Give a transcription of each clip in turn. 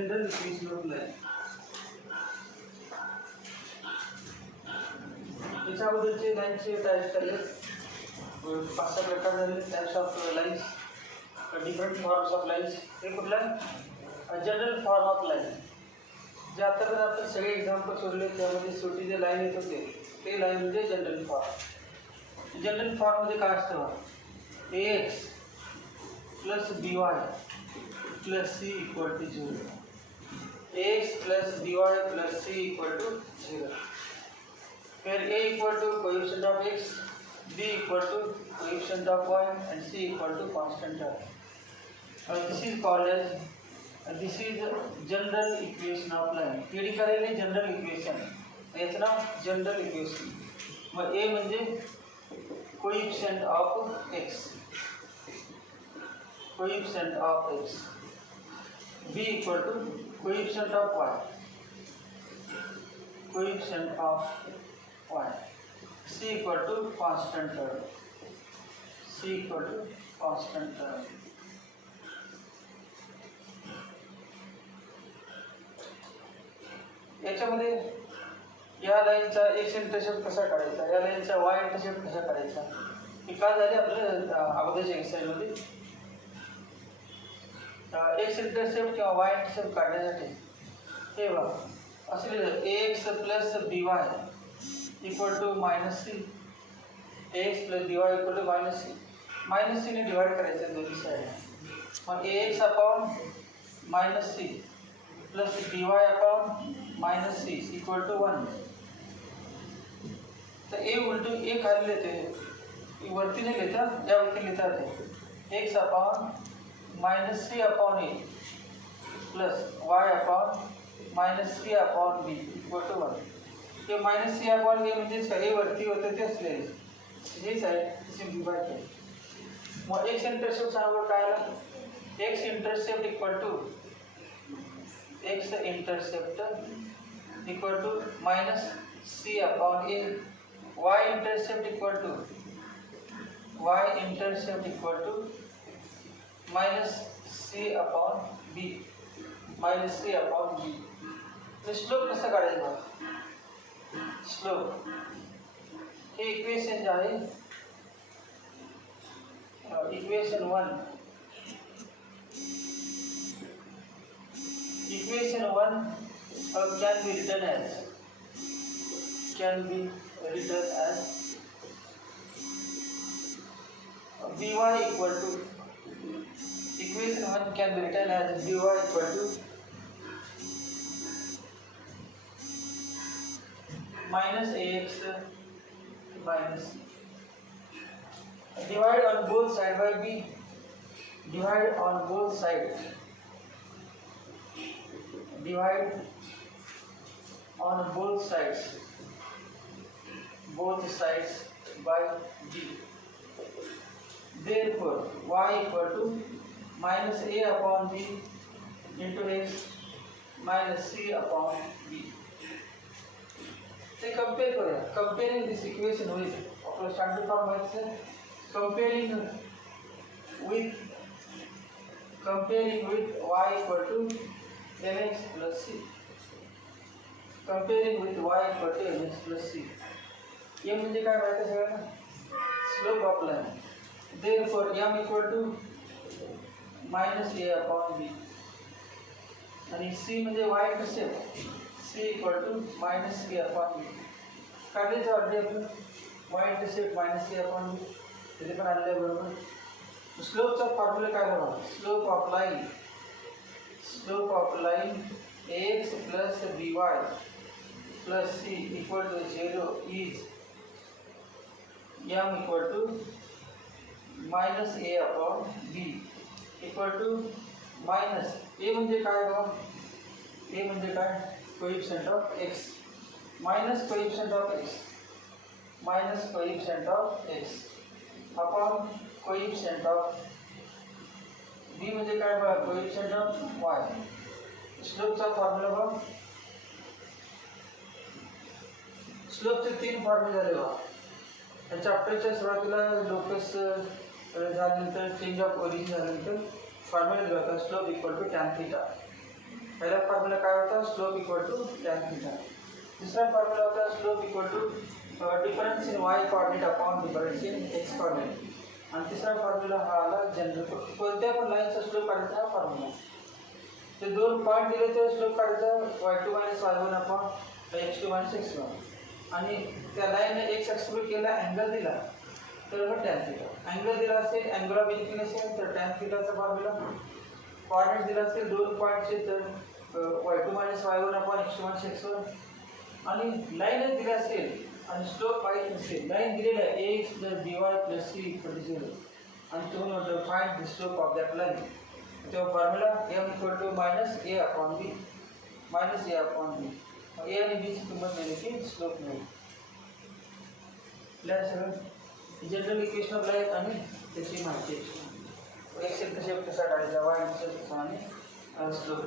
General equation of line. त्याच्याबद्दलचे लाईनचे type झाले 5-6 प्रकार झाले. Types of lines, different forms of lines. हे कुठलं जनरल फॉर्म ऑफ लाईन. जे आतापर्यंत आपण सगळे एक्झाम्पल सोडले त्यामध्ये शेवटी जे लाईन येत होते ते लाईन म्हणजे जनरल फॉर्म. जनरल फॉर्ममध्ये काय असतं, ax plus by plus c equal to 0. ax plus by plus c equal to 0. फिर a equal to coefficient of x, b equal to coefficient of y and c equal to constant of. This is called as this is general equation of line. Theoretically general equation, याचं नाव general equation. मग a म्हणजे coefficient of x, coefficient of x. b equal to coefficient of y, coefficient of y. c equal to constant term, c equal to constant term. याच्यामध्ये या लाईनचा x intercept कसा काढायचा, या लाईनचा वाय इंटरसेप्ट कसा काढायचा हे काय झाले आपल्या अगोदरच्या एक्सरसाइजमध्ये. एक्स इंटरसेप्ट किंवा वाय इंटरसेप्ट काढण्यासाठी हे बघा असं लिहिलं x plus b y equal to minus c. X plus b y equal to minus c. Minus सीने डिवाइड करायचं दोन्ही साईड. मग x upon minus c plus d y upon minus c equal to 1. तर ए उलटू ए खाली लेते, वरती नहीं लेता, यावरती लेता है x upon minus c upon a plus y upon minus c upon b equal to 1. हे माइनस सी अपॉन ए म्हणजेच ए वरती होतं ते असलेले हेच आहे सिम्प्लिफाय केलं. मग एक्स इंटरसेप्ट सांगा काय आलं, x intercept equal to x intercept equal to minus c upon a. y intercept equal to minus c upon b, minus c upon b. तो स्लोप कसं काढायचा, स्लोप हे इक्वेशन जे आहे इक्वेशन 1. Equation 1 can be written as by equal to equation 1 can be written as by equal to minus ax minus c. Divide on both sides by b. Divide on both sides. Divide on both sides by b. Therefore y equal to minus a upon b into x minus c upon b. So compare करें, comparing this equation with अपना standard form है, comparing with y equal to mx plus c. Comparing with y equal to mx plus c. ये म्हणजे काय माहिती आहे सगळ्यांना, slope of line. Therefore m equal to minus a upon b आणि c म्हणजे y intercept, c equal to minus a upon b. काढायचं वाटते आपलं y intercept minus a upon b इथे पण आलेलं आहे बरोबर. स्लोपचा फॉर्म्युला काय बघा, slope of line ax plus by plus c equal to 0 is m equal to minus a upon b equal to minus a म्हणजे काय बघा, a म्हणजे काय coefficient of x minus coefficient of x upon coefficient of b म्हणजे काय बघा coefficient of y. स्लोपचा फॉर्म्युला बघा, स्लोपचे 3 फॉर्म्युले झाले बघा. या चॅप्टरच्या सुरुवातीला लोकस झाल्यानंतर चेंज ऑफ ओरिजिन झाल्यानंतर फॉर्म्युला दिला होता slope equal to tan theta. पहिला फॉर्म्युला काय होता, slope equal to tan theta. दुसरा फॉर्म्युला होता slope equal to difference in y coordinate upon difference in x coordinate. आणि तिसरा फॉर्म्युला हा आला जनरल. कोणत्या पण लाईनचा स्लोप काढायचा हा फॉर्म्युला. ते दोन पॉईंट दिले तर स्लोप काढायचा y2 minus y1 upon x2 minus x1. आणि त्या लाईनने एक्स ॲक्सिस केला, अँगल दिला तर मग टॅन थीटा. अँगल दिला असेल, अँगल ऑफ इन्क्लिनेशन तर टॅन थीटाचा फॉर्म्युला. कोऑर्डिनेट दिला असेल दोन पॉईंटचे तर y2 minus y1 upon x2 minus x1. आणि लाईनच दिली असेल आणि स्लोप माहीत नसेल, लाईन दिलेला आहे x plus dy plus c equal to 0 आणि तुम्ही म्हणतो find the slope of that line. तेव्हा formula m equal to minus a upon b, minus a upon b. a आणि b ची किंमत दिली की स्लोप मिळेल. सगळं जनरल इक्वेशन ऑफ लाईन आणि त्याची माहिती. एक्स इंटरसेप्ट कसा काढायचा, वाय इंटरसेप्ट कसा आणि स्लोप.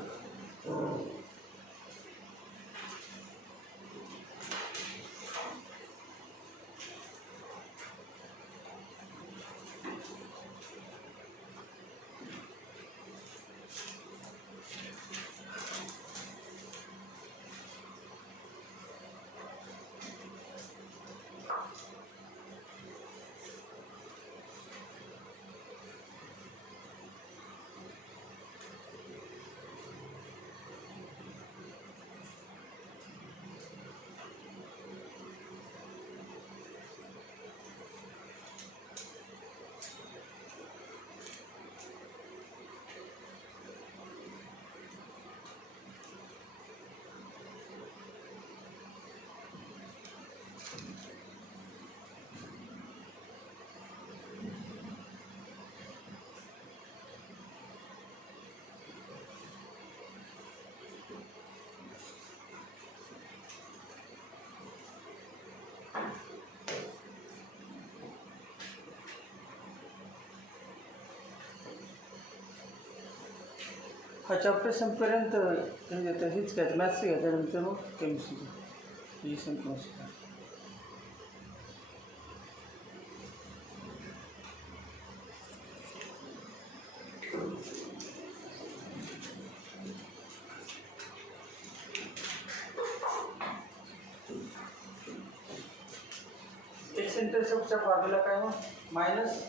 हा चॅप्टर संपेपर्यंत हीच घ्यायचं, मॅथ्स घ्यायचं, नंतर मग केमिस्ट्री फिजिक्स केमिस्ट्री. एक्स इंटरसेप्टचा फॉर्म्युला काय मग, minus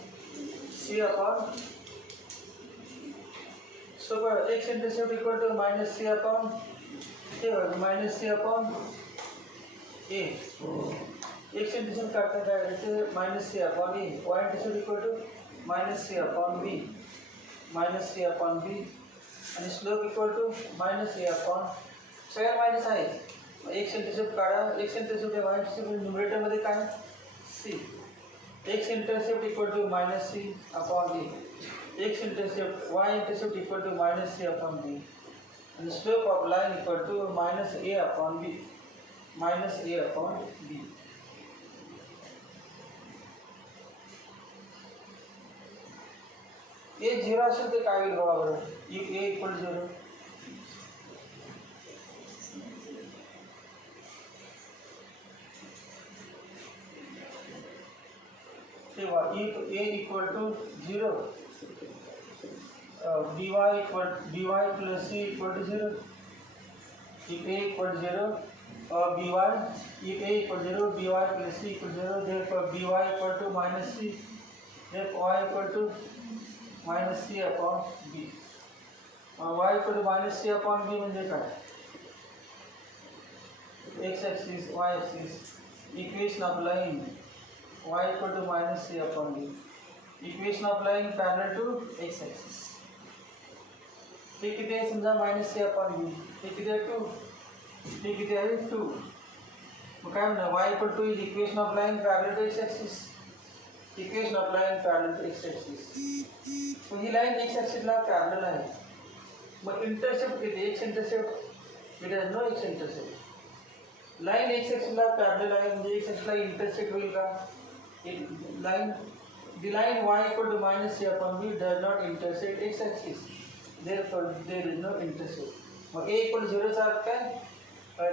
c upon. So x intercept equal to minus c upon minus c upon a. x intercept काटता जाएगा minus c upon a. y intercept equal to minus c upon b, minus c upon b. आणि slope equal to minus a upon सगळ्या मायनस आहे. x intercept काढा, x intercept y intercept numerator मध्ये काय c. x intercept equal to minus c upon a. x intercept y intercept equal to minus c upon b and the slope of line equal to minus a upon b, minus a upon b. a 0 असेल तर काय होईल बघा बरं. if a equal to 0 तेव्हा if a equal to 0 dy plus c equal to 0. If a equal to 0 by if a equal to 0 by plus c equal to 0, therefore by equal to minus c, therefore y equal to minus c upon b. y equal to minus c upon b म्हणजे काय, x axis y axis equation of line y equal to minus c upon b, equation of line parallel to x axis. हे किती आहे समजा minus c upon B, हे किती आहे 2, हे किती आहे 2. मग काय म्हणणार y equal to is equation of line parallel to x axis, equation of line parallel to x axis. मग ही लाईन एक्स ॲक्सिसला पॅरलल आहे. मग इंटरसेप्ट किती, x intercept, it has no x intercept. Line x ॲक्सिसला parallel आहे म्हणजे x ॲक्सिसला इंटरसेक्ट होईल का. Line the line y equal to minus c upon b does not intersect x axis, therefore there is no intercept. Mug a equal to 0 चा अर्थ काय,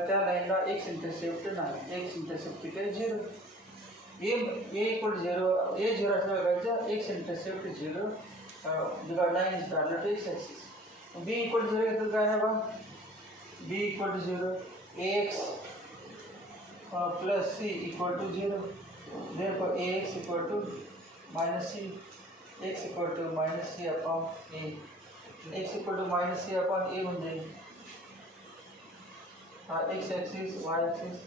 त्या लाईनला x इंटरसेप्ट नाही, x इंटरसेप्ट किती आहे 0. a equal to 0, a 0 असं बघायचं, x intercept 0 because line is parallel to x axis. b equal to 0 घेतलं काय ना बा, b equal to 0, ax plus c equal to 0. Therefore ax equal to minus c, x equal to minus c upon a. x equal to minus c upon a म्हणजे x axis y axis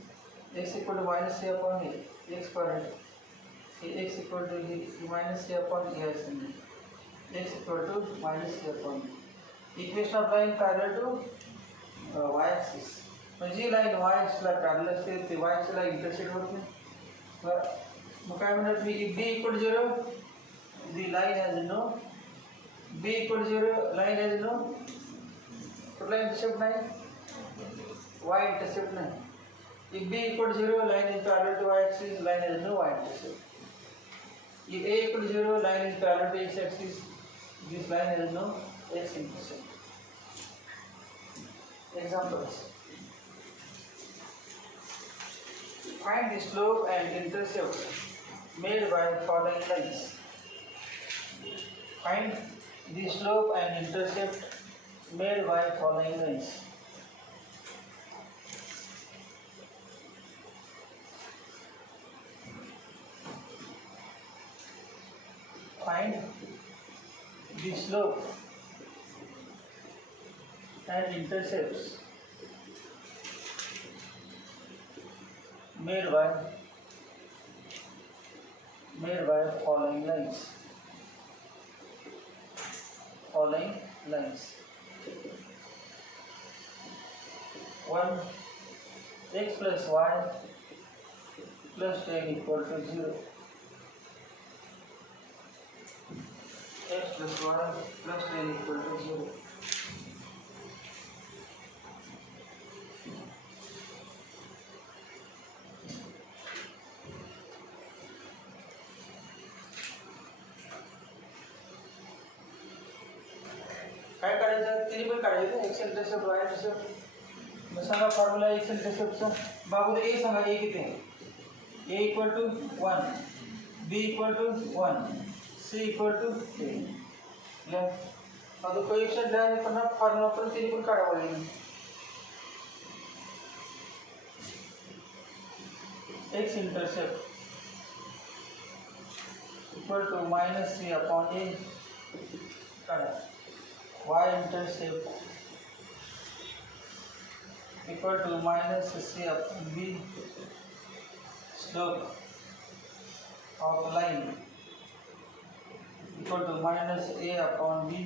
x equal to minus c upon a x पर है x equal to minus c upon a असेल x equal to minus c upon a. Equation of line parallel to y axis. म्हणजे जी line y axis ला parallel असते ते y axis ला intersect होत नाही. मग काय म्हणतात मी if b equal to 0 the line has no b equal to 0 line has no कुठला intercept नाही y intercept नाही. If b equal to 0 line is parallel to y axis line has no y intercept. If a equal to 0 line is parallel to x axis this line has no x intercept. Examples. Find the slope and intercept made by following lines. Find the slope and intercept made by following lines. Find the slope and intercepts made by following lines. Following lines. 1 x plus y plus 10 equal to 0. X plus y plus 10 equal to 0. काय करायचं तिन्ही पण काढायचं x intercept y intercept. मग सांगा formula x इंटरसेप्टचा बाबू a सांगा ए किती आहे a equal to 1 b equal to 1 c equal to 10. आता कोएफिशिएंट द्या पण फॉर्म्युला पण तिन्ही पण काढावं लागेल. X intercept equal to minus c upon a काढा. y intercept equal to minus c upon b. Slope of line equal to minus a upon b.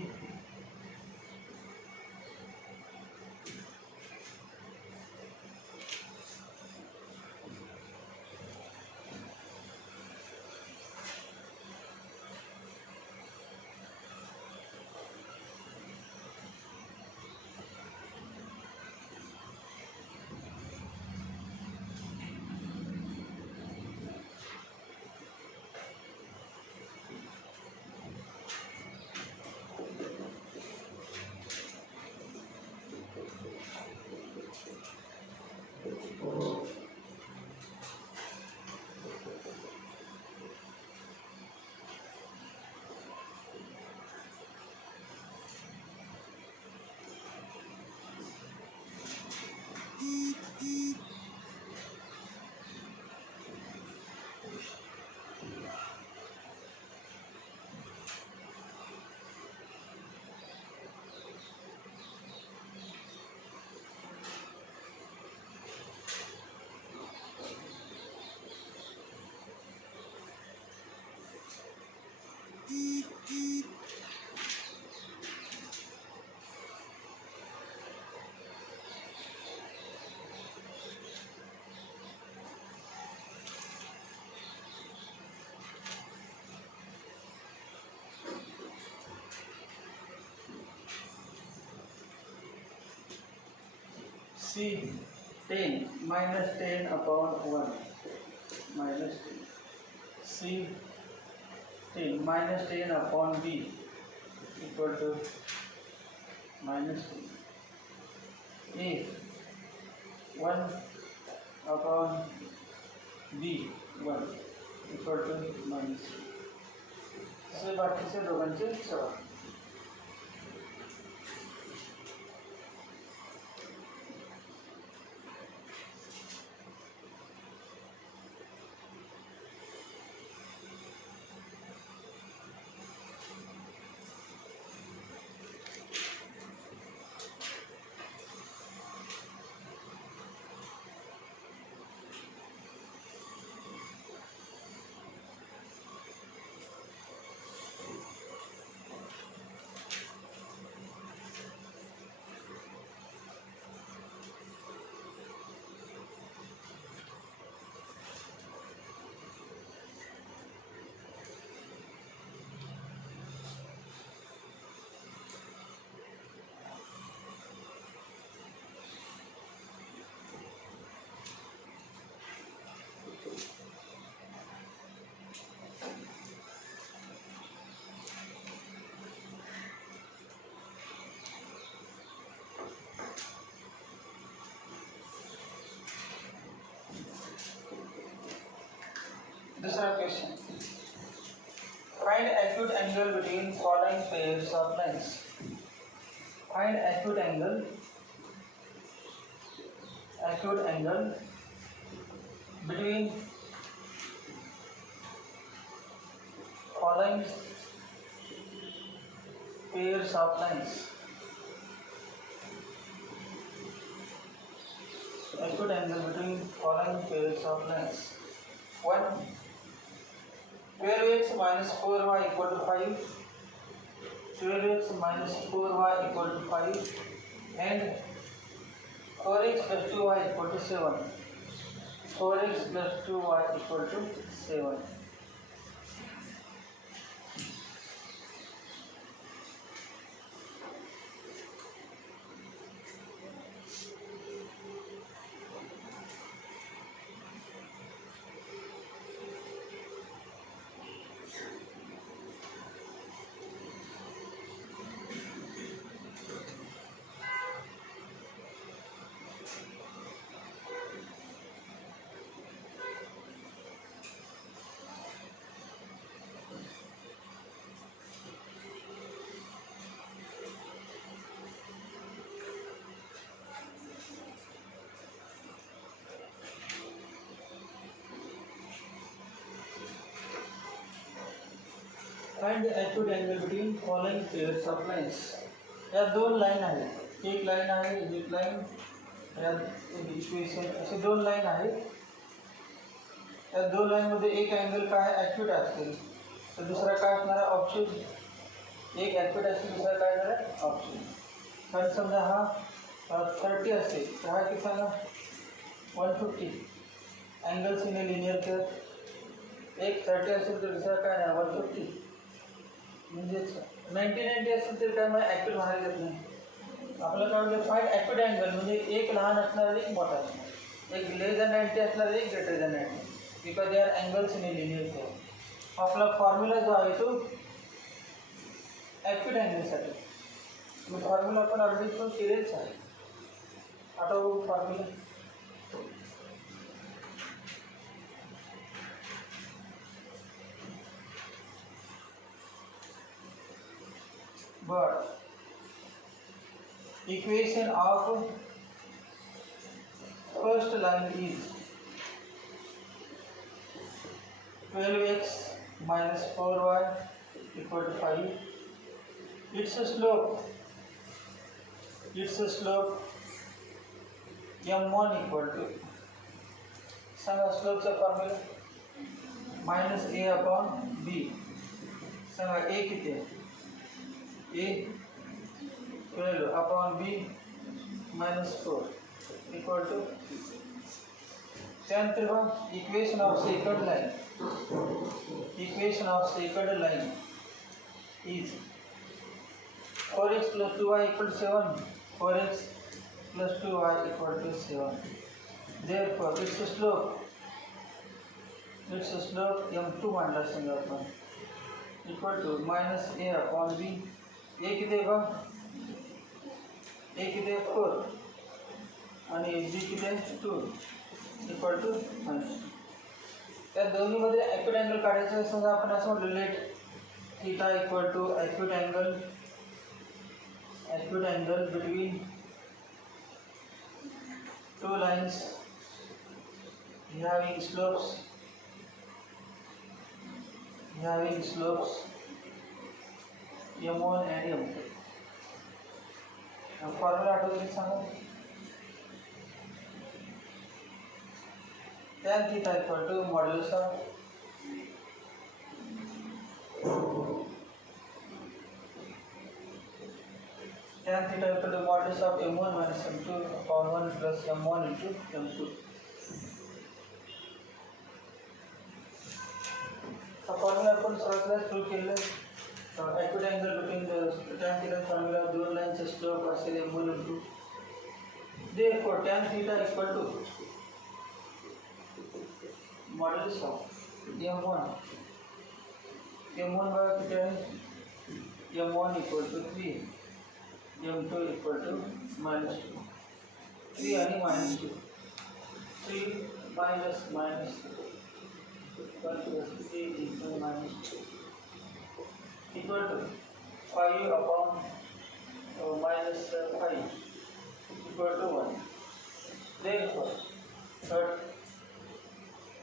C 10 minus 10 upon 1 minus 10. C 10 minus 10 upon B equal to minus 10. A 1 upon B 1 equal to minus 10. असे बाकीचे दोघांचे सवाल. दूसरा question, find acute angle between following pairs of lines. Find acute angle between following pairs of lines. Acute angle between following pairs of lines. 1. 12x minus 4y equal to 5. 12x minus 4y equal to 5 and 4x plus 2y equal to 7. 4x plus 2y equal to 7. Find the acute angle between following pairs of lines. या दोन लाइन आहे, एक line आहे, एक लाइन, या इक्वेशन असे दोन लाइन आहे. या दोन लाइन मध्ये एक अँगल काय ॲक्यूट असेल तर दुसरा काय असणार ऑप्शन. एक ॲक्यूट असेल दुसरा काय असणार ऑप्शन. कारण समजा हा 30 असेल तर हा किती सांगा 150 angles in a linear pair. एक 30 असेल तर दुसरा काय नाही 150. म्हणजेच 90 असेल तर काय मला ॲक्यूट म्हणायला येत नाही. आपल्याला काय म्हणजे फाइंड ॲक्यूट अँगल म्हणजे एक लहान असणार एक मोठा असणार. एक लेस दॅन 90 असणार एक greater than 90 because they are angles in a linear pair. आपला फॉर्म्युला जो आहे तो ॲक्यूट अँगलसाठी. मग फॉर्म्युला आपण ऑलरेडी तो केलेच आहे. आता formula but equation of first line is 12x minus 4y equal to 5. Its slope m1 equal to सांगा स्लोपचा formula minus a upon b. सांगा a किती आहे a 12 upon b minus 4 equal to त्यानंतर equation of second line is 4x plus 2y equal to 7. 4x plus 2y equal to 7. Therefore its slope m2 मांडला सांगा आपण equal to minus a upon b. a किती आहे बा a किती आहे 4 आणि b किती आहे 2 इक्वल टू -. त्या दोन्हीमध्ये ॲक्यूट अँगल काढायचं असेल तर आपण असं म्हटलं let theta equal to acute angle between two lines having slopes m1 and m2. Formula आठवतो सांगा. tan theta equal to modulus of m1 minus m2 upon 1 plus m1 into m2. Formula आपण सरळ प्रूव्ह केलं. Acute angle between the tan theta formula दोन लाईनचे स्लोप असेल m1 into. Therefore tan theta equal to modulus of m1 by किती आहे m1 equal to 3 m2 equal to -2. 3 आणि -2 3 minus 1 plus 3 into minus 2 equal to 5 upon minus 5 equal to 1. Therefore,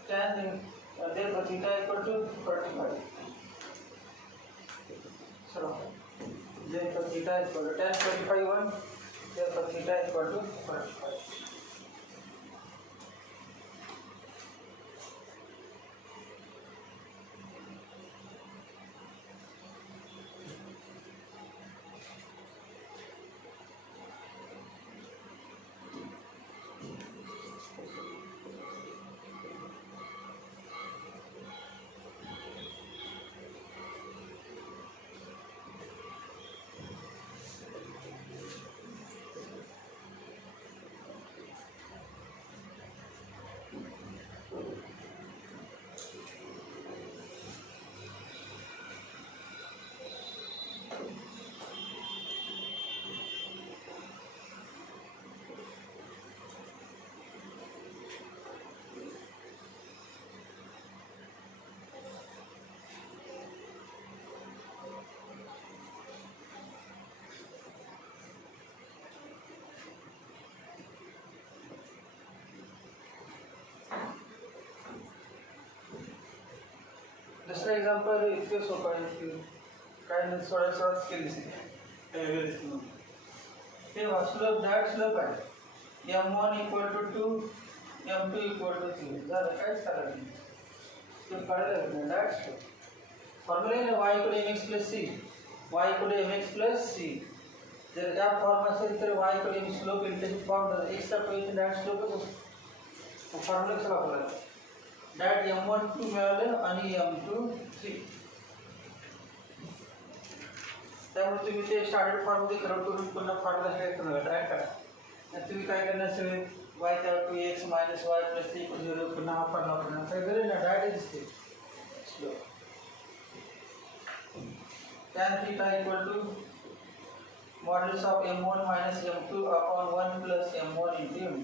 therefore theta equal to 45. So, therefore theta equal to tan 45 1. Therefore theta equal to 45. दुसरा एग्जांपल इतके सोपं आहे की काय नाही सोडायचं केली ते स्लोप डायरेक्ट स्लोप आहे m1 equal to 2 m2 equal to 3 झालं काहीच करायचं नाही ते कळलं नाही डायरेक्ट स्लोप फॉर्म्युला आहे y equal mx plus c y equal mx plus c जर या फॉर्म असेल तर y equal m slope intercept form तर x चा पोझिशन डायरेक्ट स्लोपच असतो फॉर्म्युला वापरायचा डायरेक्ट m1 2 मिळालं आणि m2 3 त्यामुळे तुम्ही ते स्टँडर्ड फॉर्म मध्ये कन्वर्ट करून पुन्हा फॉर्म्युला हे करा डायरेक्ट करा तुम्ही काय करणार सगळे y = 2x - y + 3 = 0 पुन्हा हा फॉर्म्युला वापरणार काय गरज नाही डायरेक्ट दिसते slow tan theta = modulus of m1 - m2 upon 1 plus m1 into m.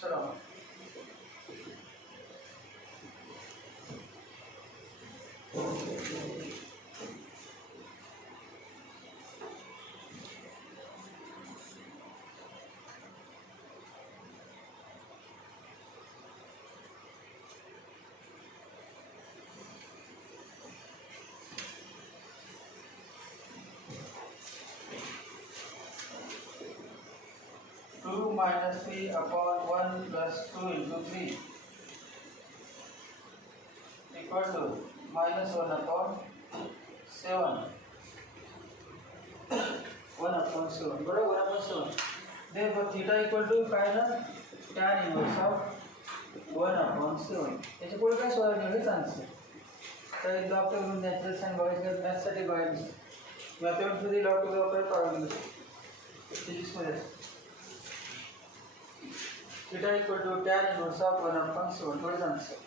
So minus 3 upon 1 plus 2 into 3 equal to minus 1 upon 7 1 upon 7 बरोबर 1 upon 7 therefore theta equal to काय ना tan inverse of 1 upon 7 याचे पुढे काय सोडवणे हेच आन्सर तर एकदा आपल्याकडून नॅचरल साइन बघायचं मॅथ्ससाठी बघायचं मॅथमॅटिक्समध्ये लॉट वापर पाहिजे फिजिक्समध्ये theta equal to tan inverse of 1 upon 7 what is the answer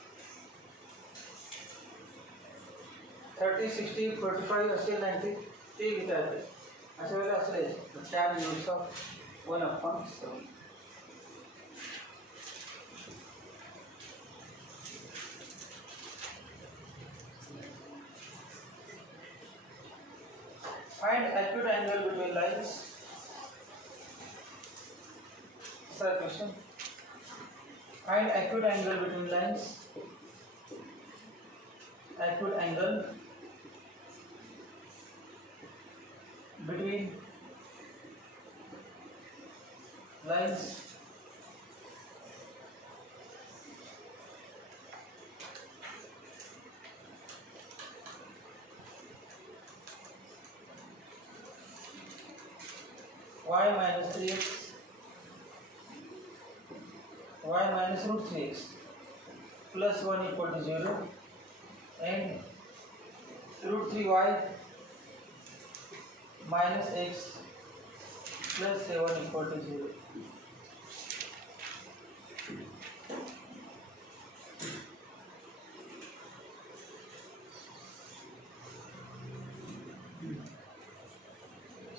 30 60 45 असेल 90 ते लिहिता येते अशा वेळेला असेल tan inverse of 1 upon 7 find acute angle between lines sir question find acute angle between lines acute angle between lines y minus 3x y minus root 3x plus 1 equal to 0 and root 3y minus x plus 7 equal to 0.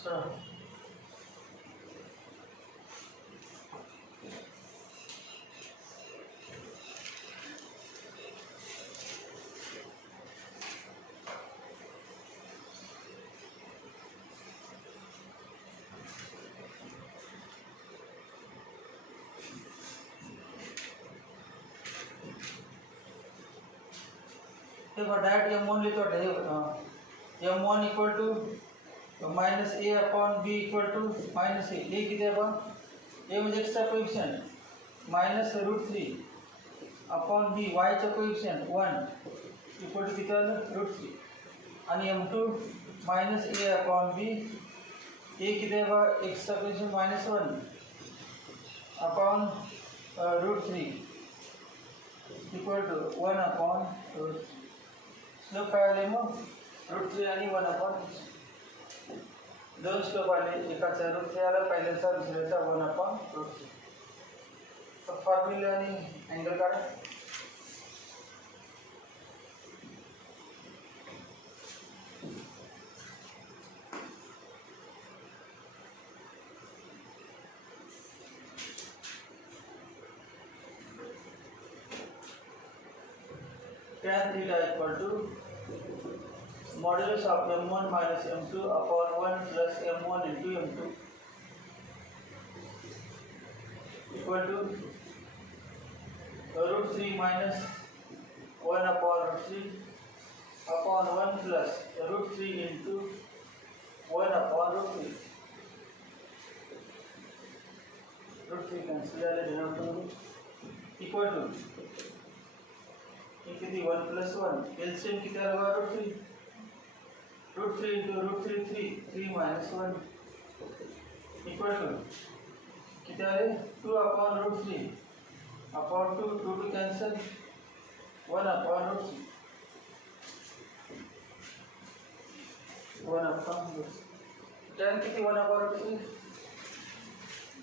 So देखो direct m1 लिखो m1 equal to minus a upon b equal to minus a किती आहे बा a म्हणजे एक्सचा coefficient minus √3 upon b वायचा coefficient 1 equal to किती आलं √3 आणि m2 minus a upon b a किती आहे बा एक्सचा coefficient minus 1 upon √3 equal to 1 upon slope काय आले मग √3 आणि 1 अपॉन दोन स्लोप आले एकाचा √3 आला पहिल्याचा दुसऱ्याचा 1 अपॉन √3 तर फॉर्म्युला आणि अँगल काढा tan theta equal to modulus of m1 minus m2 upon 1 plus m1 into m2 equal to √3 minus 1 upon √3 upon 1 plus √3 into 1 upon √3 √3 cancel आले denominator equal to किती 1 plus 1 एलसीएम किती आला √3 √3 into √3 3 minus 1 equal to किती आले 2 upon √3 upon 2 to cancel 1 upon √3 1 upon √3 tan किती 1 upon √3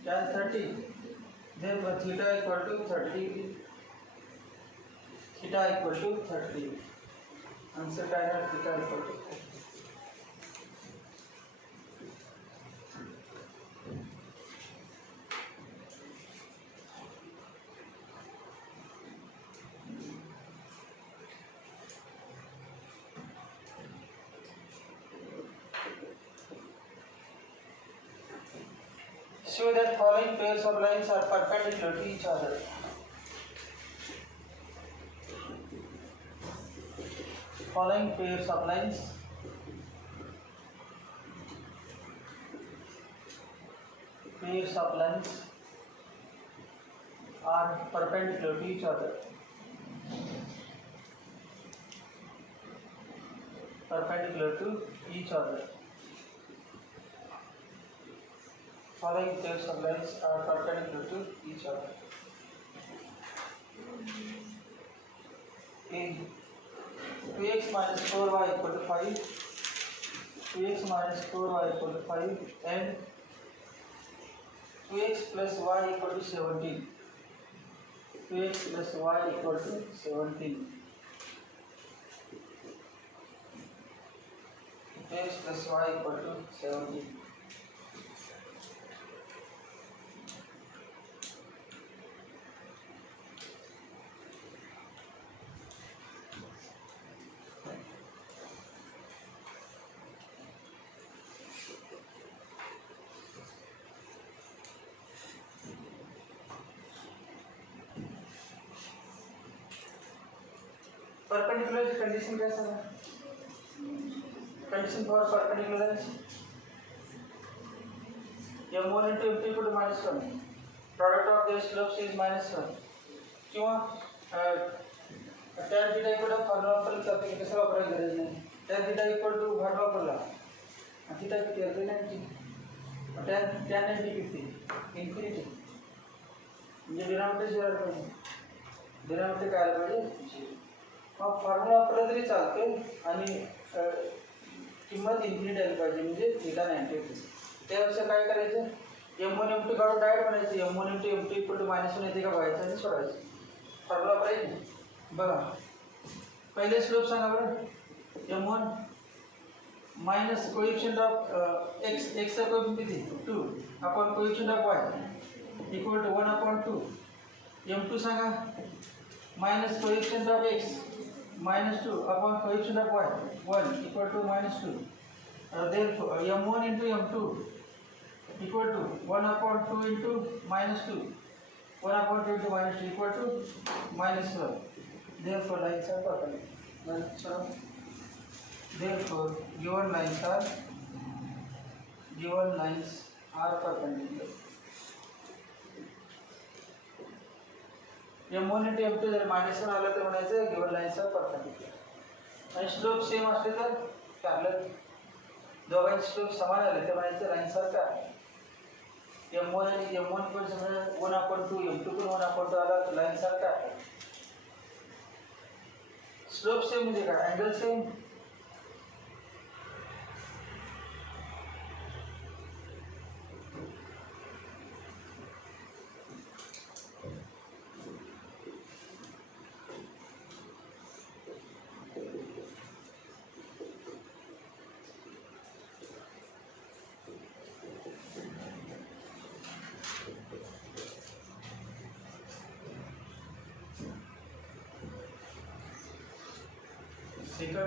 tan 30 then theta equal to 30 theta equal to 30 answer tan theta equal to 30 show that following pairs of lines are perpendicular to each other. Following pairs of lines are perpendicular to each other. Perpendicular to each other. Following pairs of lines are perpendicular to each other. In 2x minus 4y equal to 5, 2x minus 4y equal to 5, and 2x plus y equal to 17. 2x plus y equal to 17. 2x plus y equal to 17. Perpendicular condition कैसा है? Condition for perpendicular is m1 into m2 equal to -1. Product of their slopes is -1. क्यों? tan theta equal to formula पर लिखते हैं कैसे वापरायची गरज नाही. tan theta equal to formula वापरला. theta किती आहे 90. tan 90 किती? इन्फिनिटी. म्हणजे डिनॉमिनेटर शेअर पाहिजे. डिनॉमिनेटर काय आलं पाहिजे? मग फॉर्म्युला वापरला तरी चालते आणि किंमत इन्फिनिट आली पाहिजे म्हणजे थीटा 90 त्यापेक्षा काय करायचं m1 m2 काढून डायरेक्ट म्हणायचं m1 into m2 equal to -1 येते का बघायचं आणि सोडायचं फॉर्म्युला वापरायचं बघा पहिले स्लोप सांगा बरं m1 minus coefficient of x चा कोएफिशिएंट किती 2 upon coefficient of y equal to 1 upon 2 m2 सांगा minus coefficient of x -2 upon coefficient of y 1 equal to -2 therefore m1 into m2 equal to 1 upon 2 into -2 1 upon 2 into -2 equal to -1 therefore lines are perpendicular Therefore, given lines are perpendicular. M1 into M2 जर -1 आलं तर म्हणायचं given lines are perpendicular. आणि slope same असले तर पॅरलल, दोघांचे स्लोप समान आले तर म्हणायचं लाईन सारखा आहे. M1 आणि M1 पण समजा 1/2, M2 पण 1/2 आला तर लाईन सारखा आहे. स्लोप सेम म्हणजे काय? Angle same. ठीक है.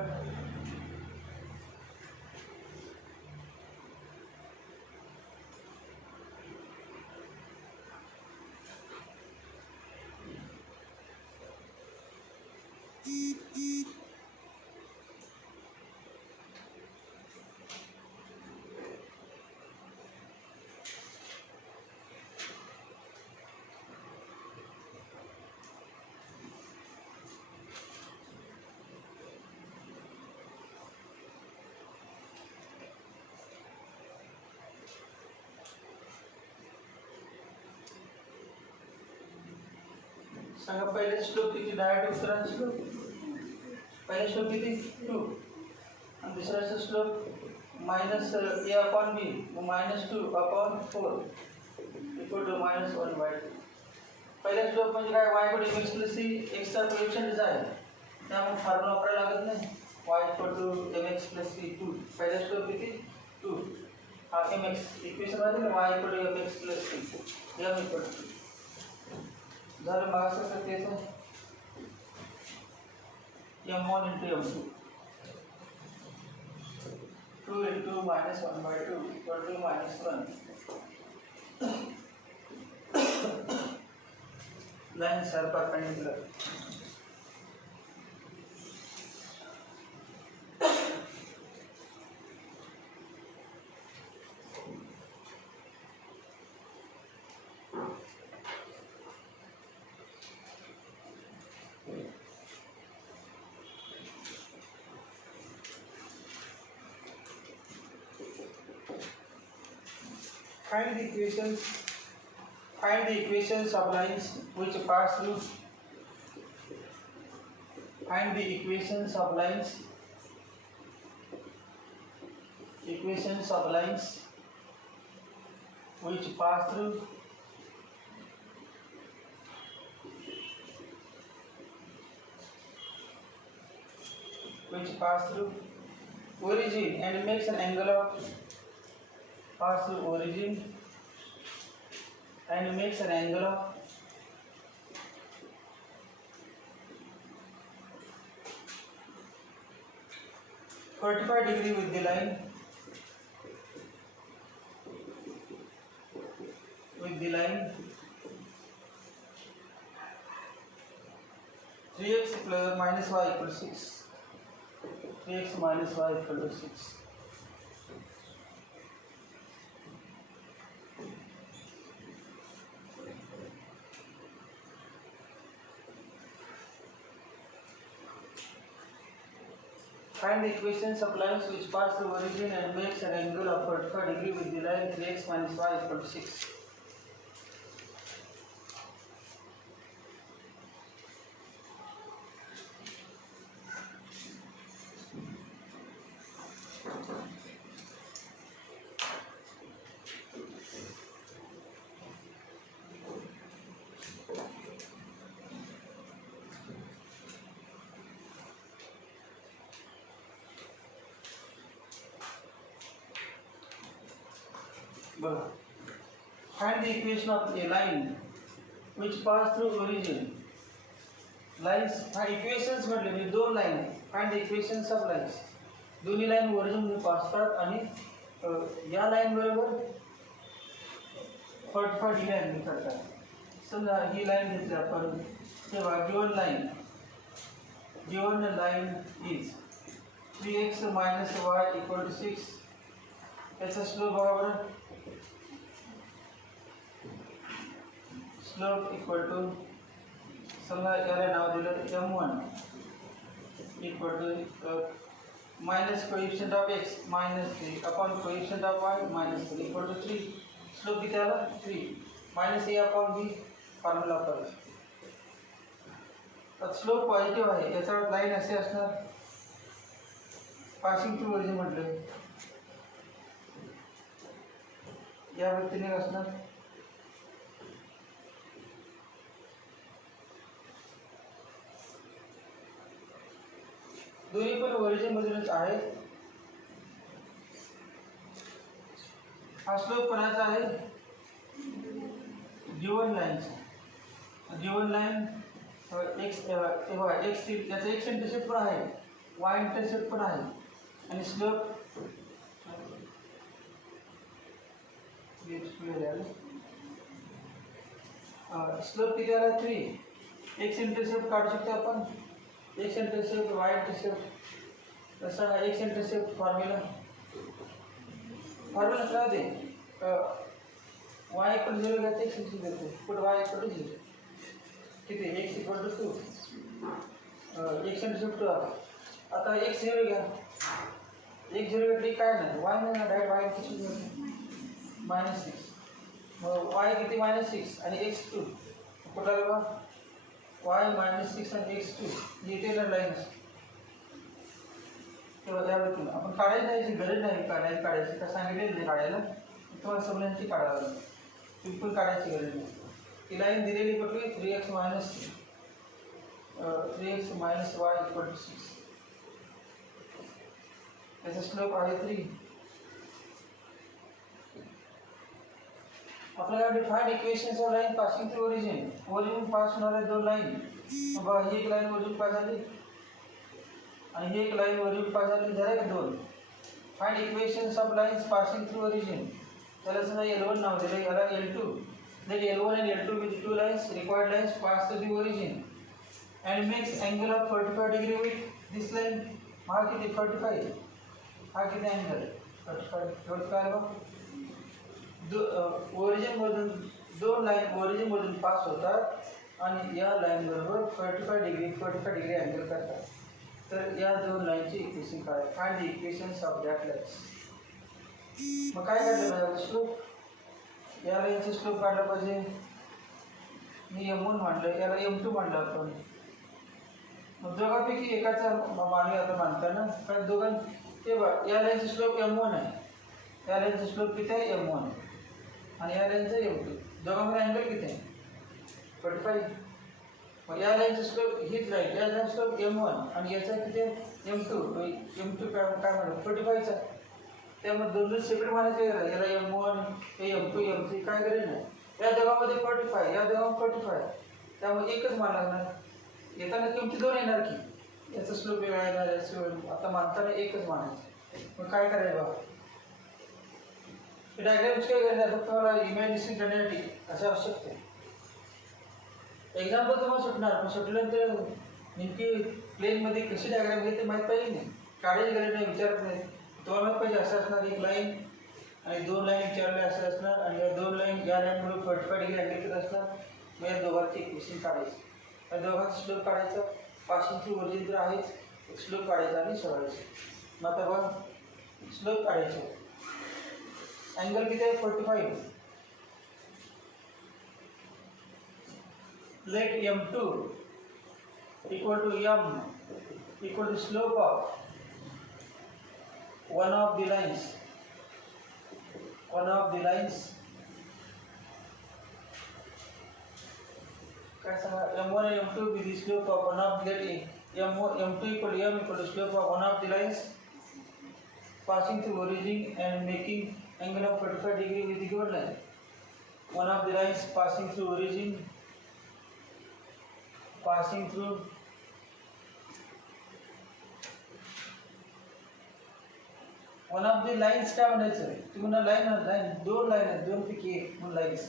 सांगा पहिले स्लोप किती? डायरेक्ट उत्तरांचा स्लोप पहिले स्लोप किती? 2 आणि दुसऱ्याचा स्लोप -a/b -2/4 इक्वल टू -1/2. पहिला स्लोप म्हणजे काय? y = mx + c, x चा कोएफिशिएंट आहे त्यामुळे फॉर्म्युला वापरायला लागत नाही. y = mx + c 2. पहिला स्लोप किती? 2. हा mx इक्वेशन मध्ये y = mx + c m = 2 झालं. मागचं कसं तेच आहे. M1 into M2 2 into -1/2 equal to -1. Lines are perpendicular. Find the equations of lines which pass through. Find the equations of lines which pass through origin and makes an angle of pass through origin and makes an angle of 45 degree with the line 3x plus minus y equals 6. 3x minus y equal to 6. Find the equations of lines which pass through origin and makes an angle of 45 degree with the line 3x minus y equal to 6. Find the equation of a line which pass through origin. Lines equations म्हटले म्हणजे दोन line. Find the equations of lines. दोन्ही line origin मध्ये पास करतात आणि या लाईन बरोबर 45 degree angle करतात. समजा ही लाईन घेतली आपण तेव्हा given line given line is 3x minus y equal to 6. याचा स्लोप बघा बरं. स्लोप इक्वल टू समजा याला नाव दिलं m1 equal to minus coefficient of x minus 3 upon coefficient of y minus 3 equal to 3. Slope किती आला 3 minus a upon b formula वापरला. तर स्लोप पॉझिटिव्ह आहे याचा लाईन असे असणार पासिंग थ्रू ओरिजिन म्हटलं या व्यक्तीने असणार दोन्ही पण ओरिजिन मधूनच आहे. हा स्लोप कोणाचा आहे गिवन लाईनचा. गिवन लाईन एक्स याचा एक्स इंटरसेप्ट पण आहे वाय इंटरसेप्ट पण आहे आणि स्लोप स्लोप किती आला 3. एक्स इंटरसेप्ट काढू शकतो आपण एक्स इंटरसेप्ट वाय इंटरसेप्ट तसा एक्स इंटरसेप्ट फॉर्म्युला काय दे वाय इक्वल 0 घ्यायचं एक्स इंटरसेप्ट घेतो पुढे वाय इक्वल 0 किती x equal to 2 x intercept 2 आता एक्स 0 घ्या एक्स 0 घेतली काय नाही वाय नाही ना डायरेक्ट वाय इंटरसेप्ट मायनस 6 मग वाय किती मायनस 6 आणि एक्स 2 कुठला बघा y माइनस 6 आणि x2 ही टेलर लाईन असते. तेव्हा त्यावेळी आपण काढायची गरज नाही काढायची का सांगितलेलं नाही काढायला तुम्हाला सगळ्यांची काढावं लागेल बिलकुल काढायची गरज नाही. ही लाईन दिलेली कुठली 3x minus y equal to 6. त्याचा स्लोप आहे 3. आपल्याला defined equations of line passing through origin pass होणारे दोन लाईन बघा ही एक लाईन ओरिजिन पास झाली आणि ही एक लाईन ओरिजिन पास झाली झाले का दोन. Find equations of lines passing through origin त्याला समजा L1 नाव दिलं याला L2 let L1 and L2 with two lines required lines pass through the origin and makes angle of 45 degree with this line. हा किती 45 हा किती अँगल 45 ओरिजिन मधून दोन लाईन ओरिजिन मधून पास होतात आणि या लाईन बरोबर 45 डिग्री अँगल करतात. तर या दोन लाईनची इक्वेशन काय find the equations of that lines. मग काय काढलं पाहिजे स्लोप या लाईनचे स्लोप काढला पाहिजे. मी M1 मांडलं याला M2 मांडलं आपण. मग दोघांपैकी एकाचा मानवी आता मानताना कारण दोघां ते या लाईनचे स्लोप M1 आहे या लाईनचे स्लोप किती आहे M1 आणि या लाईनचा M2 दोघांमध्ये अँगल किती आहे 45. मग या लाईनचा स्लोप हीच लाईन या लाईनचा स्लोप M1 आणि याचा किती आहे M2 काय म्हणतो 45चा. त्यामुळे दोन सेपरेट मानायचे याला M1 हे M2 M3 काय गरज नाही. या दोघांमध्ये 45 या दोघांमध्ये 45 त्यामुळे एकच मान लागणार. येताना किमती दोन येणार की याचा स्लोप वेगळा येणार आता मानताना एकच मानायचं. मग काय करायचं बघा डायग्राम्स काय करणार फक्त मला इमॅजिनेशन करण्यासाठी असं आवश्यक आहे. एक्झाम्पल तुम्हाला सुटणार पण सुटल्यानंतर नेमकी प्लेनमध्ये कशी डायग्राम घेते माहीत पाहिजे नाही काढायची गरज नाही विचारत नाही तुम्हाला माहीत पाहिजे असं असणार एक लाईन आणि दोन लाईन विचारले असं असणार आणि या दोन लाईन या लाईनमुळे 45 डिग्री अँगल करत असणार. मग या दोघांची इक्वेशन काढायची या दोघांचा स्लोप काढायचा पासिंग थ्रू ओरिजिन तर आहेच स्लोप काढायचा आणि सोडायचं. मग आता बघ स्लोप काढायचं अँगल किती आहे 45. Let M2 equal to M equal to slope of one of the lines काय सांगा M1 and M2 with the slope of one of let M2 equal to M equal to slope of one of the lines passing through origin and making angle of 45 degree with the given line. One of the lines passing through origin passing through one of the lines काय म्हणायचं तुम्हाला लाईन दोन लाईन आहेत दोन पैकी एक दोन lines.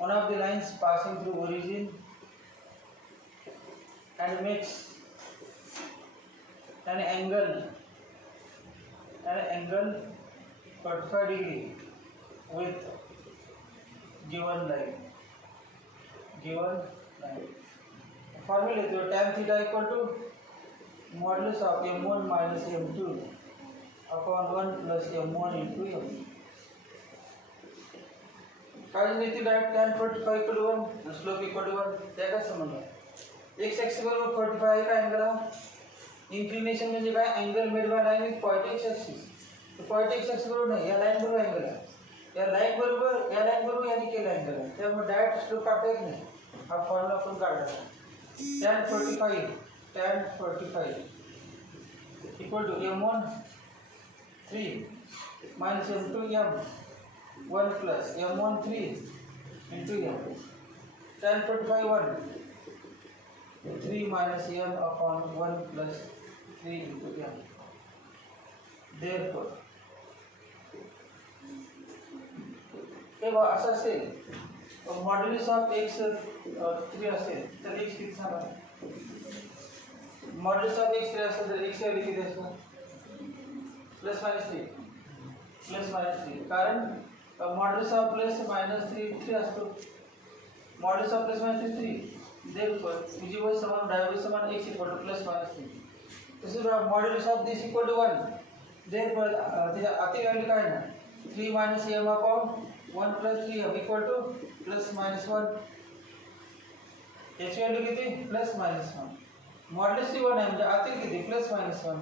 One of the lines passing through origin and makes an angle 45 degree with given line. Formula is tan theta equal to modulus of m1 minus m2 upon 1 plus m1 into m. काय माहिती direct tan 45 equal to 1 and slope equal to 1 त्याचा संबंध आहे. x axis बरोबर 45 आहे का अँगल हा. इंक्लिनेशन म्हणजे काय angle made by line with point x axis. तो पॉइंट x axis बरोबर नाही या लाइन बरोबर अँगल आहे. या लाइन बरोबर याने केला अँगल आहे. त्यामुळे डायरेक्ट स्लोप काढता येत नाही. हा फॉर्म्युला आपण काढला. tan 45 equal to m1 3 minus m2 m 1 plus m1 3 into m. Tan 45 1 3 minus m upon 1 plus 3 into m. Therefore तेव्हा असं असेल मॉड्युलस ऑफ x 3 असेल तर x किती सांगा. मॉड्युलस ऑफ x 3 असेल तर x व्हॅल्यू किती असणार प्लस मायनस 3 कारण मॉड्युलस ऑफ प्लस मायनस 3 असतो. Modulus of plus minus 3 therefore उजवी समान डावी समान x equal to plus minus 3. तसेच modulus of this equal to 1 therefore त्याच्या आतील व्हॅल्यू काय ना 3 minus m upon 1 plus 3m equal to plus minus 1. याची व्हॅल्यू किती प्लस मायनस 1. मॉड्युलस 1 आहे म्हणजे आतील किती प्लस मायनस 1.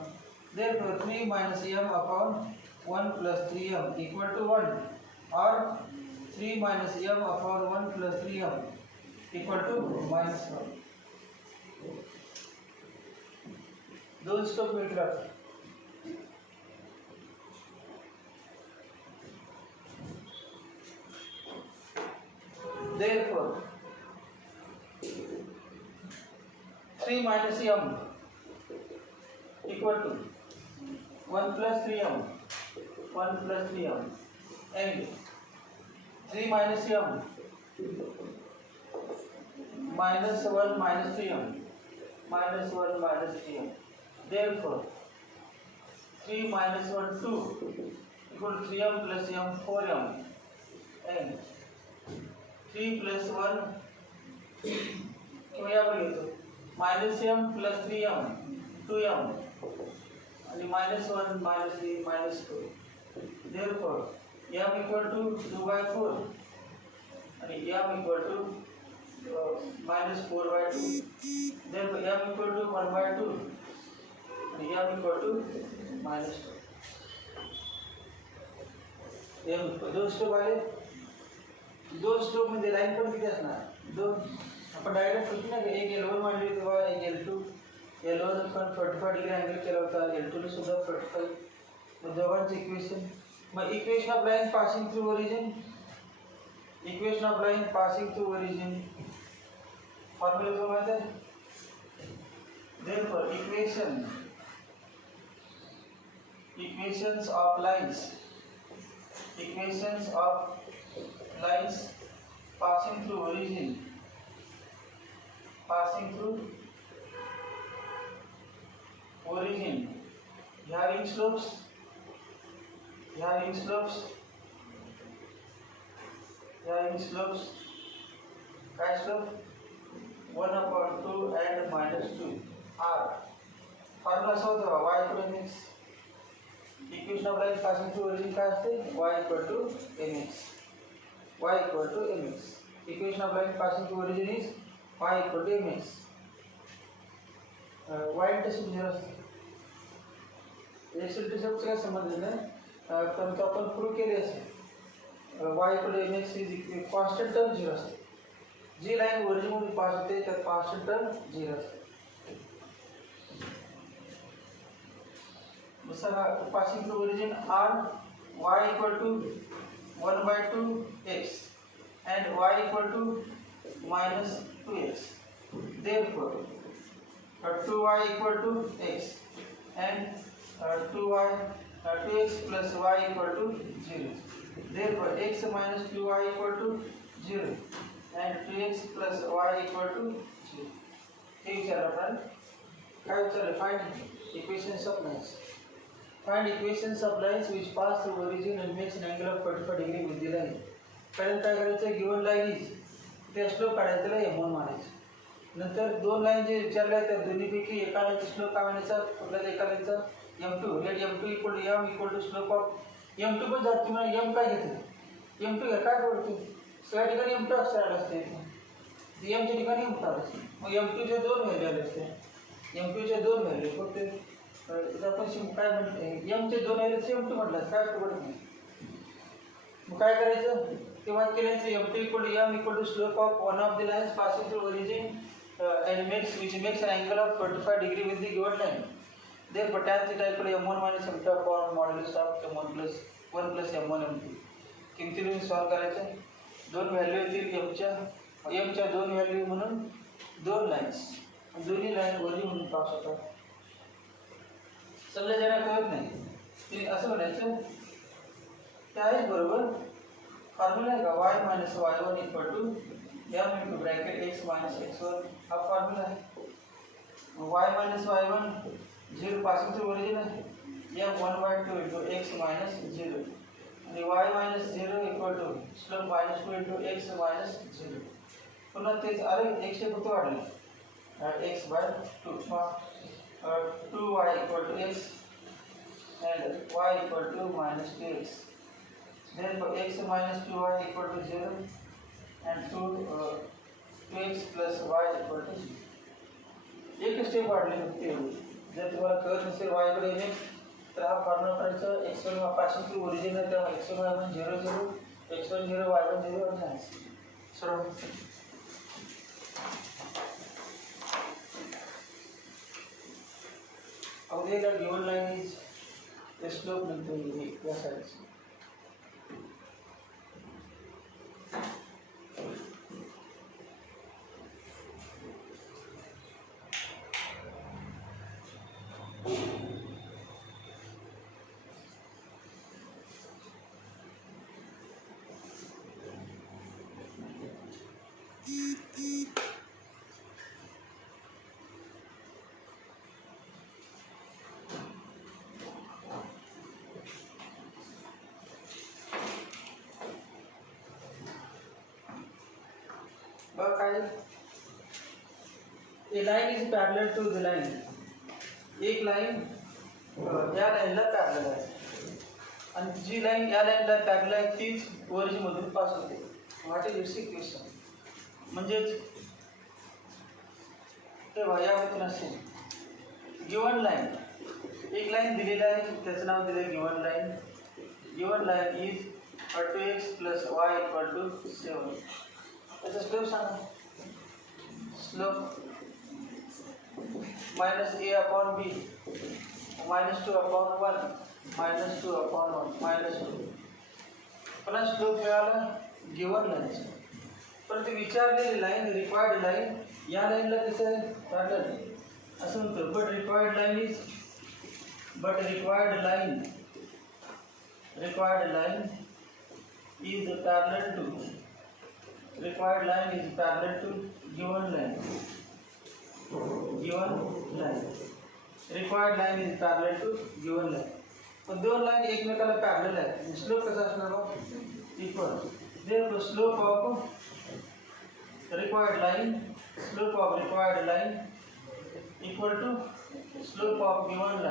therefore 3 minus m upon 1 plus 3m equal to 1 or 3 minus m upon 1 plus 3m equal to minus 1. दोन स्टोक मिळतात. Therefore 3 minus m equal to 1 plus 3m and 3 minus m minus 1 minus 3m. Therefore 3 minus 1 2 equal to 3m plus m 4m and 3 plus 1 किंवा यावर घेतो minus m plus 3m 2m and minus 1 minus 3 minus 2. Therefore m equal to 2 by 4 and m equal to minus 4 by 2. Therefore m equal to 1 by 2 and m equal to minus 2. m दोन स्टोक आले. दोन स्ट्रोक मध्ये लाइन पण किती असणार दोन. आपण डायरेक्ट होती ना एक L1 मांडली तेव्हा एक L2 L1 पण 45 डिग्री अँगल केला होता L2 ने सुद्धा 45. मग दोघांचे इक्वेशन मग equation of line passing through origin formula जो माहिती आहे. therefore equations of lines passing through origin having slopes काय slope 1 upon 2 and minus 2 r. फॉर्म्युला असा होता y equal to mx. Equation of line passing through origin काय असते y equal to mx. Equation of line passing through origin is y equal to mx. y intercept 0 असते. x intercept चा संबंध नाही पण तो आपण प्रूव्ह केले असेल. y equal to mx is constant term 0 असते. जी लाइन ओरिजिन मधून पास होते त्यात constant term 0 असते. दुसरा passing through origin r y equal to 1 by 2x and y equal to minus 2x. Therefore 2y equal to x and 2x plus y equal to 0. Therefore x minus 2y equal to 0 and 2x plus y equal to 0. ठीक है अपन काय विचारलं? Find equations of lines. Find equations of lines which pass through origin and makes on angle of 45 degree with the line. पहिल्यांदा काय करायचं? Given line is ते स्लोप काढायचं, त्याला M1 मानायचं. नंतर दोन लाईन जे विचारल्या त्या दोन्हीपैकी एका लाईनचा स्लोप काय म्हणायचा? कुठल्या एका लाईनचा M2. Let M2 equal to M equal to slope of M2 पण जात. तुम्हाला M काय घेतलं? M2 घ्या, काय पडतो? सगळ्या ठिकाणी M2 असणार असते, M च्या ठिकाणी M असते. मग M2 चे दोन व्हॅल्यू आले असते. M2 चे दोन व्हॅल्यू फक्त आपण काय म्हणतो? M चे दोन व्हॅल्यू M2 म्हटलं, काय पडत नाही. मग काय करायचं? तेव्हा केल्याचं M2 equal to M equal to slope of one of the lines passing through origin and makes an angle of 45 degree with the given line. Therefore tan theta equal to M1 minus M2 upon modulus of M1 plus 1 plus M1 M2. किमतीने सॉल्व करायचं. दोन व्हॅल्यू येतील M च्या दोन व्हॅल्यू म्हणून दोन लाईन्स, दोन्ही लाईन वरती म्हणून पास होतात. समजा ज्यांना कळत नाही ते असं म्हणायचं, ते आहेच बरोबर. फॉर्म्युला आहे का? y minus y1 equal to M into bracket x minus x1. हा फॉर्म्युला आहे. y minus y1 0 passing through origin आहे. M 1/2 into x minus 0 आणि y minus 0 equal to slope -2 into x minus 0. पुन्हा तेच अरे x चे फक्त वाढले x/2. 2y equal to x and y equal to -2x. Therefore x minus 2y equal to 0 and 2x plus y equal to 0. एक स्टेप वाढली फक्त एवढी. जर तुम्हाला कळत नसेल y कडे येणे तर हा फॉर्म्युला करायचा. x1 पासून टू ओरिजिन आहे तेव्हा x1 y1 0 0 x1 0 y1 0 आणि आहे. सोडवा. अवधि का given line is the slope नंतर ये या साइड से A line is parallel to the line. एक लाइन या लाइनला पॅरलल आहे आणि जी लाइन या लाइनला पॅरलल आहे तीच ओरिजिन मधून पास होते. What is it's equation? म्हणजेच तेव्हा यामध्ये असेल गिवन लाइन. एक लाइन दिलेली आहे त्याचं नाव दिलं given line. Given line is 2x plus y equal to 7. त्याचा स्लोप सांगा. Slope minus a upon b minus 2 upon 1 minus 2 upon 1 minus 2. पुन्हा स्लोप मिळाला गिवन लाईनचा. पण ती विचारलेली लाईन रिक्वायर्ड लाईन या लाईनला कसं आहे पॅरलल असं म्हणतो. But required line is parallel to given line. Required line is parallel to given line. पण दोन लाइन एकमेकाला पॅरलल आहे. स्लोप कसा असणार बघ? Equal. Therefore slope of required line equal to slope of given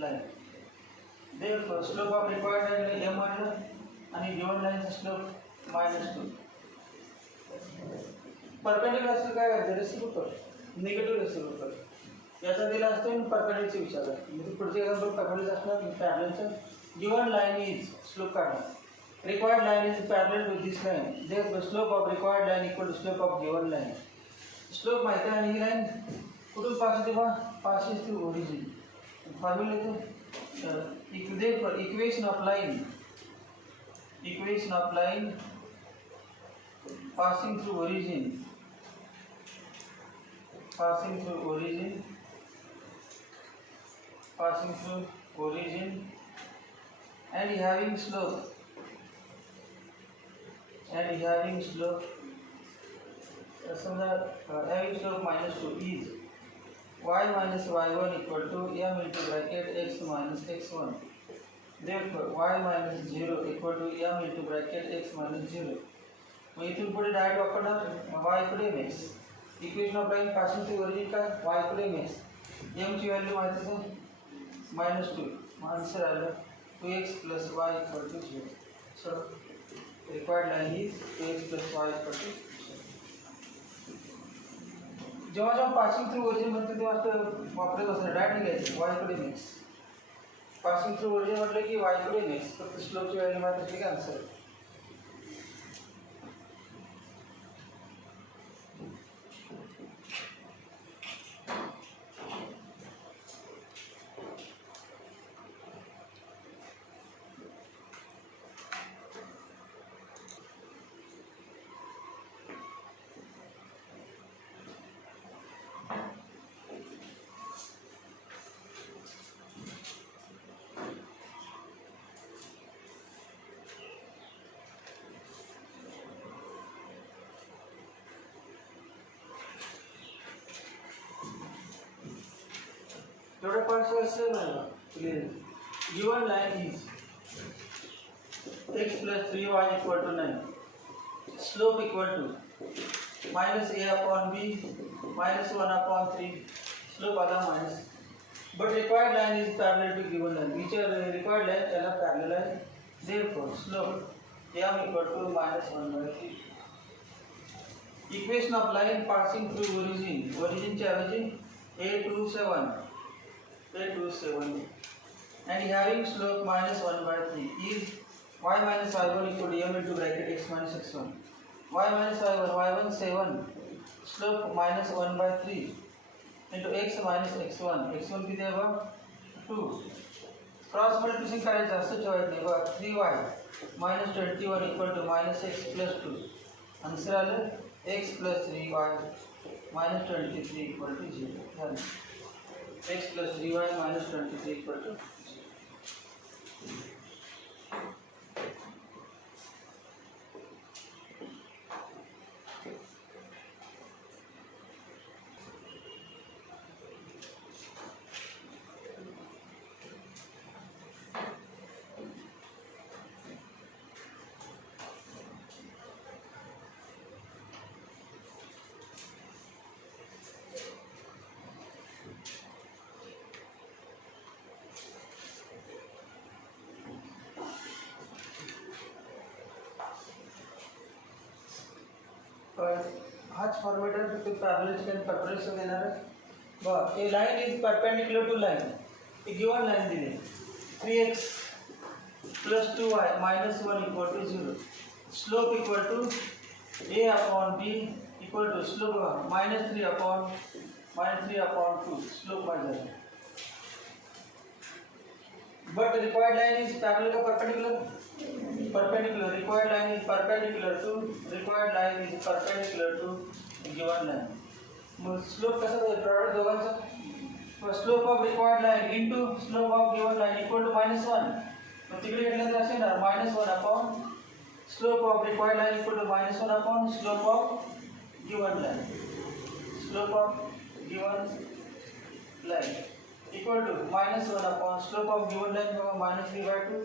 line. Therefore slope of required line m आणलं आणि गिवन लाइनचा स्लोप -2. परपेंडिकुलर असेल काय करायचं? Reciprocal, negative reciprocal. याचा दिला असतो परपेंडिकुलरचे विचारला. म्हणजे पुढचे एक्झाम्पल परपेंडिकुलर असणार पॅरललचं. गिवन लाइन इज स्लोप काढा. Required line is parallel to this line. Therefore slope of required line equal to slope of given line. Slope माहिती आहे आणि ही लाइन कुठून पास होते बा? Passing through origin. फॉर्म्युला येतो therefore equation of line passing through origin and having slope समजा having slope -2 is y minus y1 equal to m into bracket x minus x1. Therefore y minus 0 equal to m into bracket x minus 0. मग इथून पुढे डायरेक्ट वापरणार y इकडे mx. Equation of line passing through origin का y इकडे mx. m ची व्हॅल्यू माहितीच आहे -2. आन्सर आलं 2x plus y equal to 0. So required line is 2x plus y equal to 0. जेव्हा जेव्हा पासिंग थ्रू ओरिजिन म्हणते तेव्हा वापरत असं डायरेक्ट घ्यायचं y इकडे mx. पासिंग थ्रू ओरिजिन म्हटलं की y इकडे mx. फक्त स्लोपची व्हॅल्यू माहिती असली की आन्सर. थोड़ा given line is x plus 3y equal to 9. Slope equal to minus a upon b minus 1 upon 3. Slope other minus. But required line is parallel to given line. Which are required line cannot parallel. Therefore slope m equal to minus 1 by 3. Equation of line passing through origin. Origin origin a27 and having slope minus 1 by 3 is y minus y1 equal to m into bracket x minus x1. Y minus y1 7 slope minus 1 by 3 into x minus x1. x1 किती आहे बघ 2. Cross multiplication करायचं असं ठेवायचं नाही बघ 3y minus 21 equal to minus x plus 2. आन्सर आलं x plus 3y minus 23 equal to 0. झालं x plus 3y minus 23 equal to 0. हाच फॉर्मेट आहे फक्त पॅरलल आणि परपेंडिक्युलर देणार आहे बघ a line is perpendicular to line a given line दिली 3x plus 2y minus 1 equal to 0. Slope equal to a upon b equal to slope minus 3 upon 2. Slope minus. But the required line is parallel or perpendicular? Perpendicular. Required line is perpendicular to given line. Slope कसा आहे product दोघांचा slope of required line into slope of given line equal to -1. मग तिकडे घेतलं तर असेल ना -1 upon slope of required line equal to -1 upon slope of given line. Slope of given line equal to -1 upon slope of given line -3/2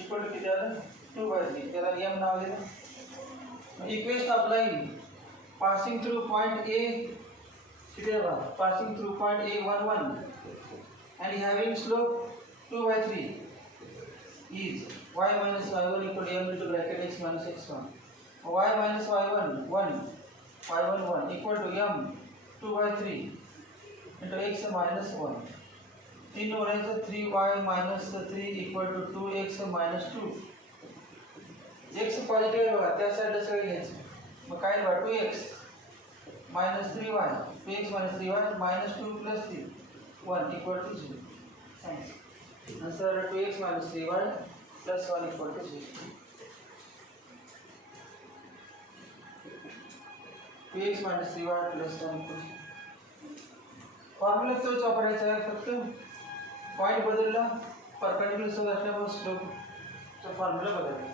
equal to किती आलं 2/3. त्याला m नाव दिलं. Equation of line passing through point A किती आहे passing through point A 1 and having slope 2/3 is y minus y1 equal to m into bracket x minus x1. Y minus y1 1 equal to m 2/3 into x minus 1. तीन हो रहे हैं 3y minus 3 equal to 2x minus 2. x positive आहे बघा त्या साईडला सगळे घ्यायचं मग काय बघा 2x minus 3y 2x minus 3y minus 2 plus 3 1 equal to 0. Thanks. Answer 2x minus 3y plus 1 equal to 0. 2x minus 3y plus 1 equal to 0. फॉर्म्युला तोच वापरायचा आहे फक्त पॉइंट बदलला परपेंडिक्युलर सोबत असल्यामुळे स्लोपचा फॉर्म्युला बदलला.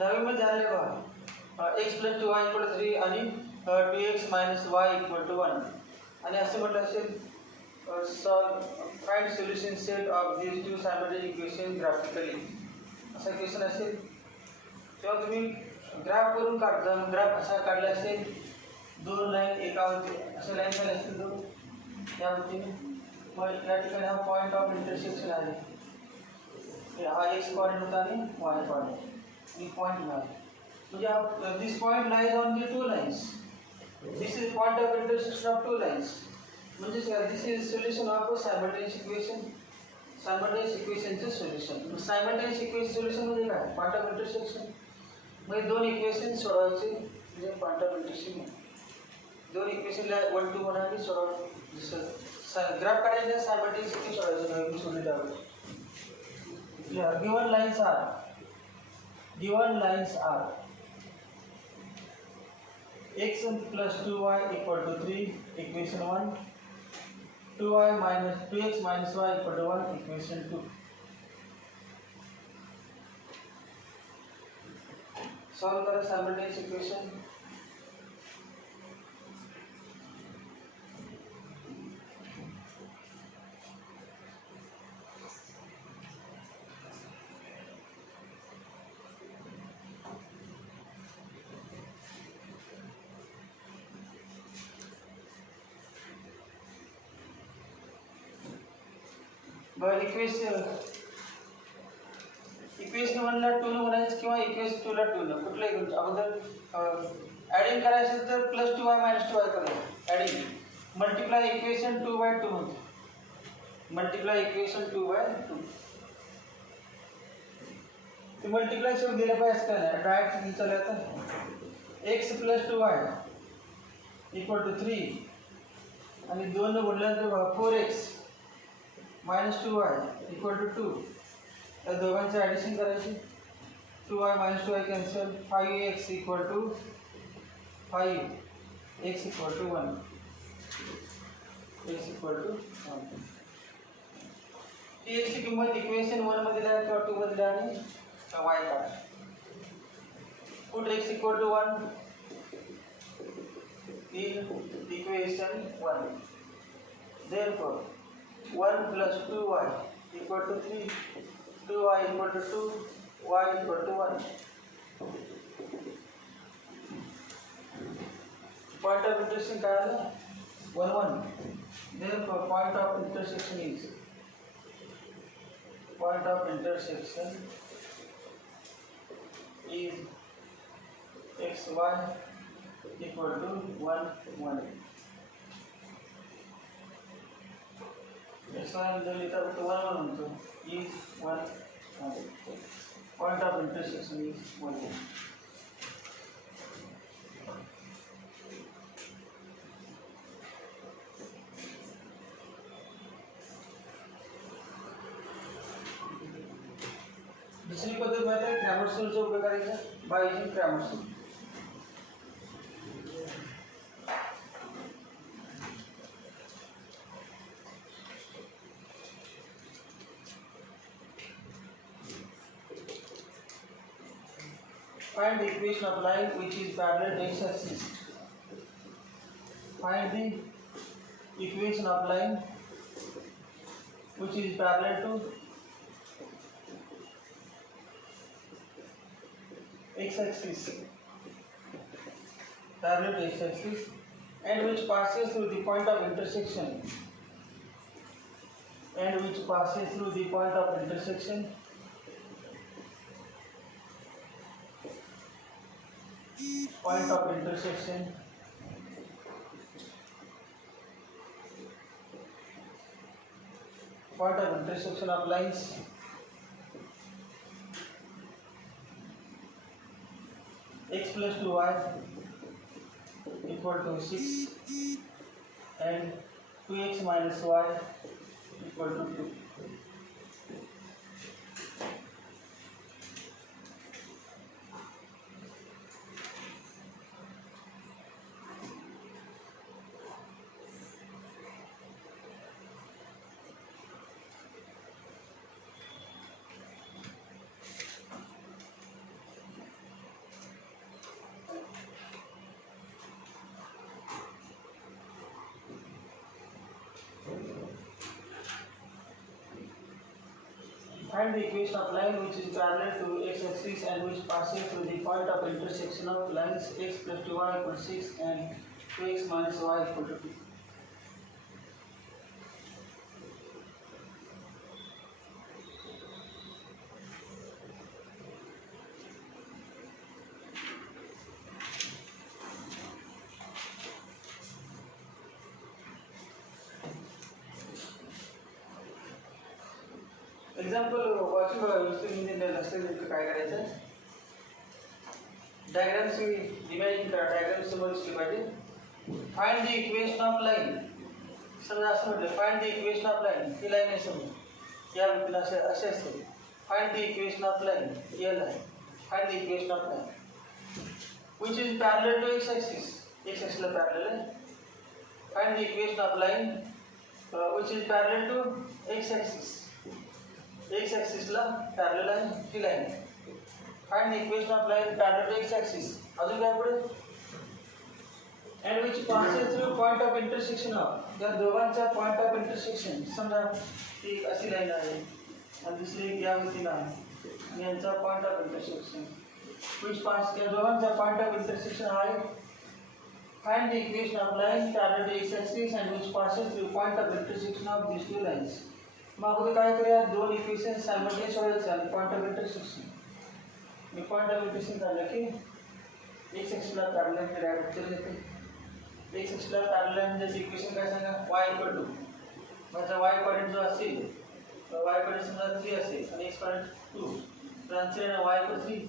दहावीमध्ये आले बघा x + 2y = 3 आणि 2x - y = 1 आणि असे म्हटलं असेल find solution set of these two simultaneous equation graphically असा क्वेश्चन असेल तेव्हा तुम्ही ग्राफ करून काढता. ग्राफ असा काढला असेल 2 लाईन एकावरती अशा लाईन झाल्या असतील 2 यावरती मग या ठिकाणी हा पॉईंट ऑफ इंटरसेक्शन आहे. हा x पॉईंट होता आणि y पॉईंट आणि पॉईंट मिळाला म्हणजे this point lies on the 2 lines. This is point of intersection of 2 lines म्हणजे this is solution of simultaneous equation. Simultaneous इक्वेशनचे सोल्युशन. सायमल्टेनियस इक्वेशन सोल्युशन म्हणजे काय? पॉईंट ऑफ इंटरसेक्शन म्हणजे 2 इक्वेशन सोडवायचे म्हणजे पॉईंट ऑफ इंटरसेक्शन. 2 इक्वेशनला 1 2 म्हणा आणि सोडवायचे. जसं ग्राफ काढायचे सायमल्टेनियस इक्वेशन सोडवायचे सोडले त्यावर. Given lines are x plus 2y equal to 3 equation 1, 2x minus y equal to 1 equation 2. Solve करा simultaneous equation. इक्वेशन 1 ला 2 ला म्हणायचं किंवा इक्वेशन 2 ला 2 ला कुठलाही करू. अगोदर ॲडिंग करायचं तर +2y - 2y करायचं ॲडिंग. मल्टिप्लाय इक्वेशन 2/2 होतं. मल्टिप्लाय इक्वेशन 2/2 ते मल्टिप्लाय शेवट दिलं पाहिजे काय नाही डायरेक्ट विचारलं आता x + 2y = 3 आणि 2 ने गुणल्यानंतर 4x - 2y = 2. या दोघांचे ॲडिशन करायचे. 2y - 2y कॅन्सल. 5x = 5 x = 1 x = 1. ती x ची किंमत इक्वेशन 1 मध्ये द्या किंवा 2 मध्ये द्या आणि y काढा. Put x = 1 in equation 1. Therefore 1 plus 2y equal to 3, 2y equal to 2, y equal to 1. Point of intersection काय आलं? 1 1. Therefore point of intersection is xy equal to 1 1. xy मध्ये लिहिता फक्त 1 1 म्हणतो. is 1 1. Point of intersection is 1 1. दुसरी पद्धत माहिती आहे क्रॅमर्स रूलचा उपयोग करायचा by using Cramer's rule. Find the equation of line which is parallel to x-axis. Find the equation of line which is parallel to x-axis, and which passes through the point of intersection, point of intersection of lines x plus 2y equal to 6 and 2x minus y equal to 2. Find the equation of line which is parallel to x-axis and which passes through the point of intersection of lines x plus 2y equals 6 and 2x minus y equal to 2. एक्झाम्पल वाचून बघा व्यवस्थित म्हणजे लक्षात घेतलं काय करायचं diagrams imagine करा डायग्राम समोर दिसली पाहिजे find the equation of line समजा असं म्हटलं find the equation of line ही लाईन आहे समोर या व्यक्तीला असे असे असते find the equation of line L आहे find the equation of line which is parallel to x ॲक्सिसला पॅरलल आहे find the equation of line which is parallel to x axis x axis ला पॅरलल आहे ही line find the equation of line parallel to x axis अजून काय पुढे and which passes through point of intersection of या दोघांचा point of intersection समजा एक अशी लाईन आहे आणि दुसरी एक या व्यक्तीला आहे आणि यांचा point of intersection which pass या दोघांचा पॉइंट ऑफ इंटरसेक्शन आहे find the equation of line parallel to x axis and which passes through point of intersection of these two lines मग अगोदर काय करूया दोन इक्वेशन सायमल्टेनियस सोडवायचे आणि point of intersection me point of intersection झालं की एक्स एक्सला पॅरलल मी डायरेक्ट उत्तर देते एक्स एक्सला पॅरलल म्हणजे इक्वेशन काय सांगा y इक्वल टू माझा y कोऑर्डिनेट जो असेल y कोऑर्डिनेट समजा 3 असेल आणि x कोऑर्डिनेट 2 तर आन्सर आहे y इक्वल 3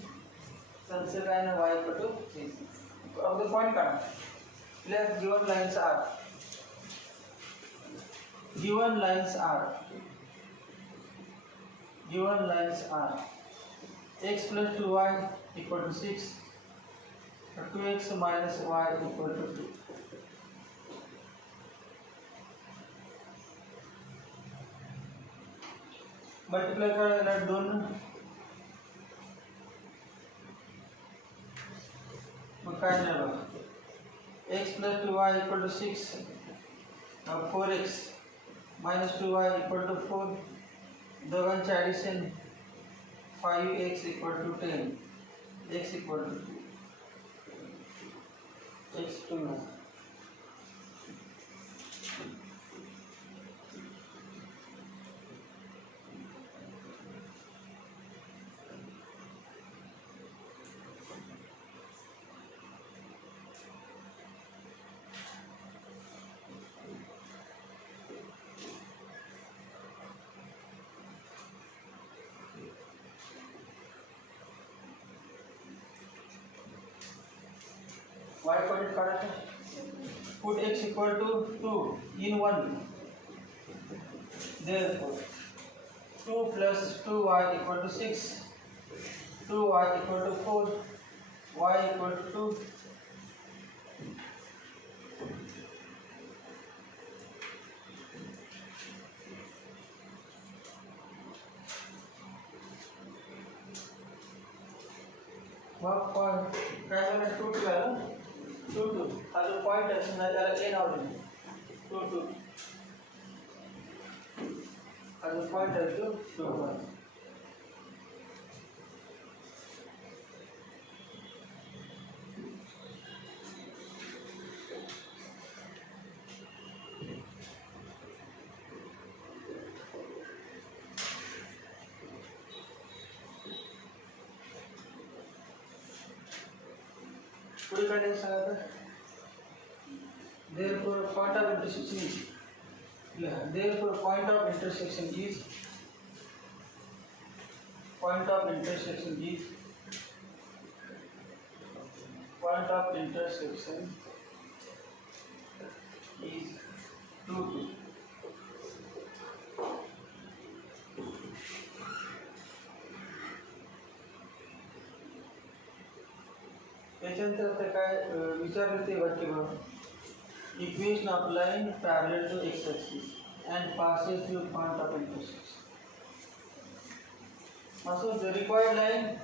आन्सर काय आहे y इक्वल टू 3 अगोदर पॉइंट काढा let given lines are given lines are x plus 2y equal to 6 or 2x minus y equal to 2 मल्टीप्लाई करायला दोन मग काय झालं x plus 2y equal to 6 or 4x minus 2y equal to 4 दोघांचे addition 5x equal to 10 x equal to 2 x 2 y coordinate करायचं put x equal to 2 in 1 therefore 2 plus 2y equal to 6 2y equal to 4 y equal to 2 मग काय झालं 2 2 आलं 2 2 हा जो पॉइंट आहे समजा त्याला a नाव दिलं 2 2 हा जो पॉइंट आहे तो 2 1 पुढे काय सांगा therefore point of intersection is therefore point of intersection is point of intersection is 2 2 त्याच्यानंतर काय विचारलं ते वाक्य बघा equation of line parallel to x axis and passes through point of intersection. Also the required line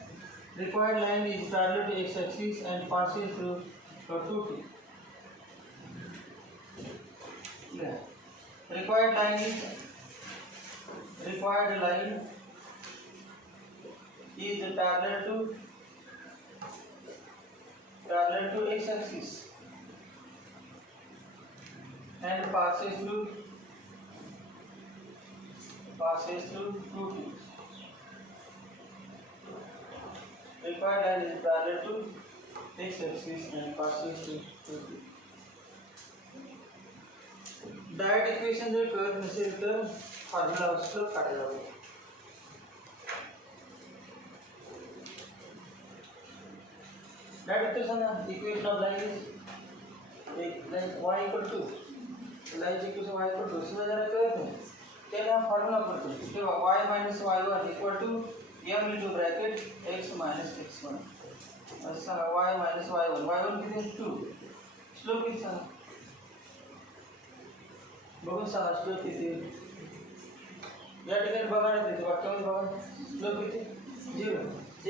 is parallel to x axis and passes through 2 2. Yeah. Required line is parallel to x axis and passes through 2 points. Required line is parallel to x axis and passes through 2 points. Direct equation जो कर से return formula उसको काटा जाएगा. Direct equation of line is y equal to line equation y equal to इसमें जरा कर दो क्या फार्मूला करते हैं कि y minus y1 equal to m into bracket x minus x1 ऐसा y minus y1 कितने 2 स्लोप कितना बहुत सारा स्लोप किती या ठिकाणी बघा ना ते वाक्यामध्ये बघा स्लोप किती 0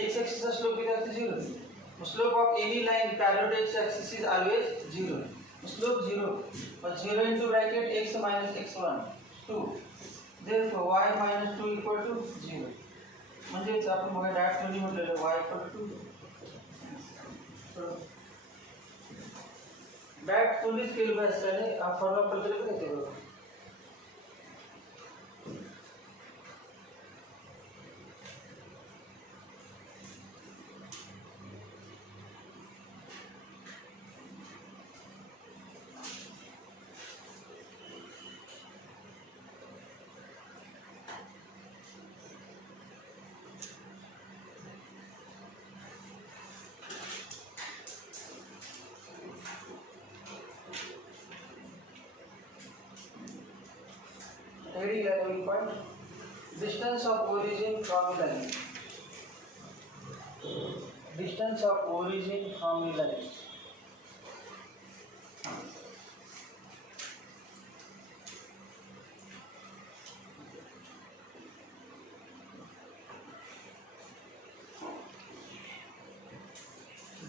x axis चा स्लोप किती असतो 0 slope of any line parallel to x axis is always 0 slope 0 but 0 into bracket x minus x1 2 therefore y minus 2 equal to 0 म्हणजेच आपण बघा डायरेक्ट दोन्ही म्हटलेलं y equal to 2 डायरेक्ट दोन्ही स्केल बाय असल्याने हा फॉर्म्युला पद्धतीने येते बघा. Heading level point distance of origin from a line. Distance of origin from a line.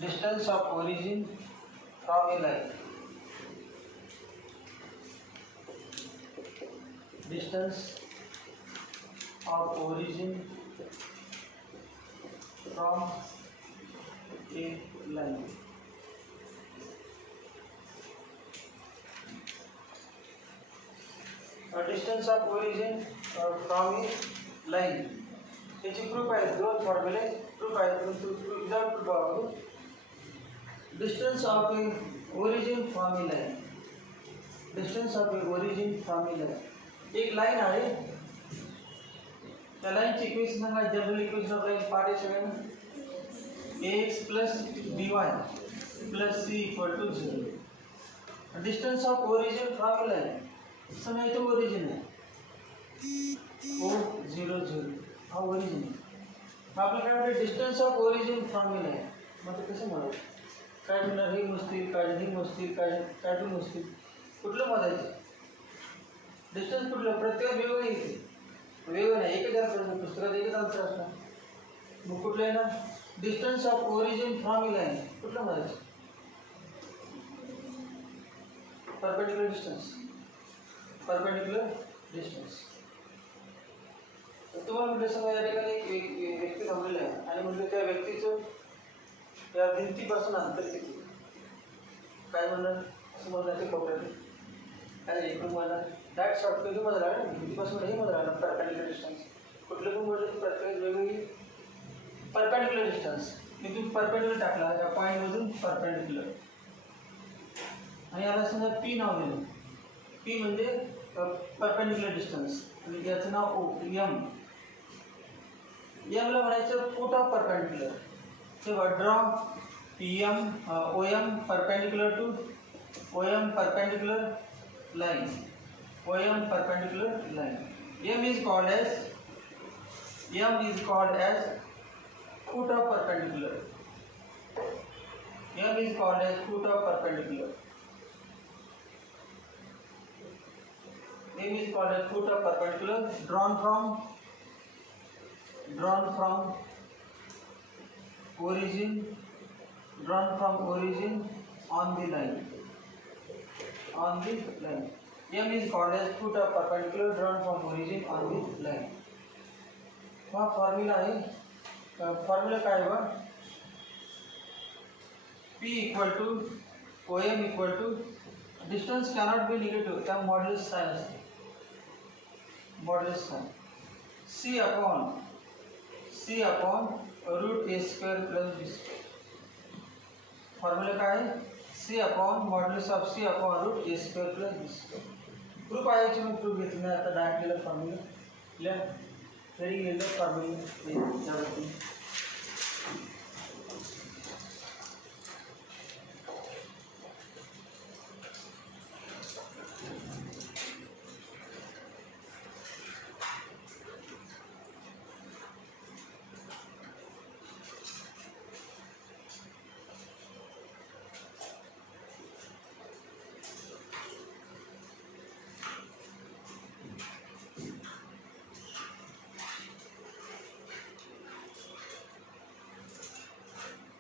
Distance of origin from a line. Distance of origin from a line. Distance of origin from a line. याची प्रूफ आहे दोन फॉर्म्युले प्रूफ आहे without proof आहे. Distance of a origin from a line. Distance of a origin from a line. एक line आहे त्या लाइनची इक्वेशन सांगा. General equation of line part आहे सगळ्यांना ax plus by plus c equal to 0. Distance of origin from line समय तो ओरिजिन आहे o 0 0 हा ओरिजिन आहे. आपल्याला काय म्हणते distance of origin from line मग ते कसं म्हणायचं काय म्हणणार हे मोजतील काय मोजतील काय टू मोजतील कुठलं मोजायचं डिस्टेंस कुठलं प्रत्येक वेगवेगळं येते वेगळं नाही एकच असणार पुस्तकात एकच आन्सर असणार. मग कुठलं आहे ना distance of origin from line कुठलं म्हणायचं परपेंडिक्युलर डिस्टेंस. तुम्हाला म्हटलं समजा या ठिकाणी एक व्यक्ती थांबलेला आहे आणि म्हटलं त्या व्यक्तीचं त्या भिंतीपासून अंतर किती काय म्हणणार असं म्हणणार ते कोपऱ्यात काय इकडून म्हणणार डायरेक्ट शॉर्टकट मध्ये राहिलं भिंतीपासून हे मध्ये राहिलं परपेंडिक्युलर डिस्टन्स कुठलं पण म्हटलं की प्रत्येक वेगवेगळी परपेंडिक्युलर डिस्टन्स मी तुम्ही परपेंडिक्युलर टाकला या पॉईंटमधून परपेंडिक्युलर आणि याला समजा पी नाव दिलं पी म्हणजे परपेंडिक्युलर डिस्टन्स आणि याचं नाव ओ एम एमला म्हणायचं फूट ऑफ परपेंडिक्युलर तेव्हा draw P M O M perpendicular to O M perpendicular line OM perpendicular line. M is called as foot of perpendicular. M is called as foot of perpendicular. M is called as foot of perpendicular drawn from origin on the line. M is called as foot of perpendicular drawn from origin on the line. हा formula आहे formula काय आहे बा P equal to OM equal to distance cannot be negative त्या modulus sign असते modulus sign C upon root a square plus b square formula काय आहे C upon modulus of C upon root a square plus b square proof आहे मी प्रूफ घेतलं नाही आता डायरेक्ट लिहिलं फॉर्म्युला लिहा तरी लिहिलं फॉर्म्युला त्यावरती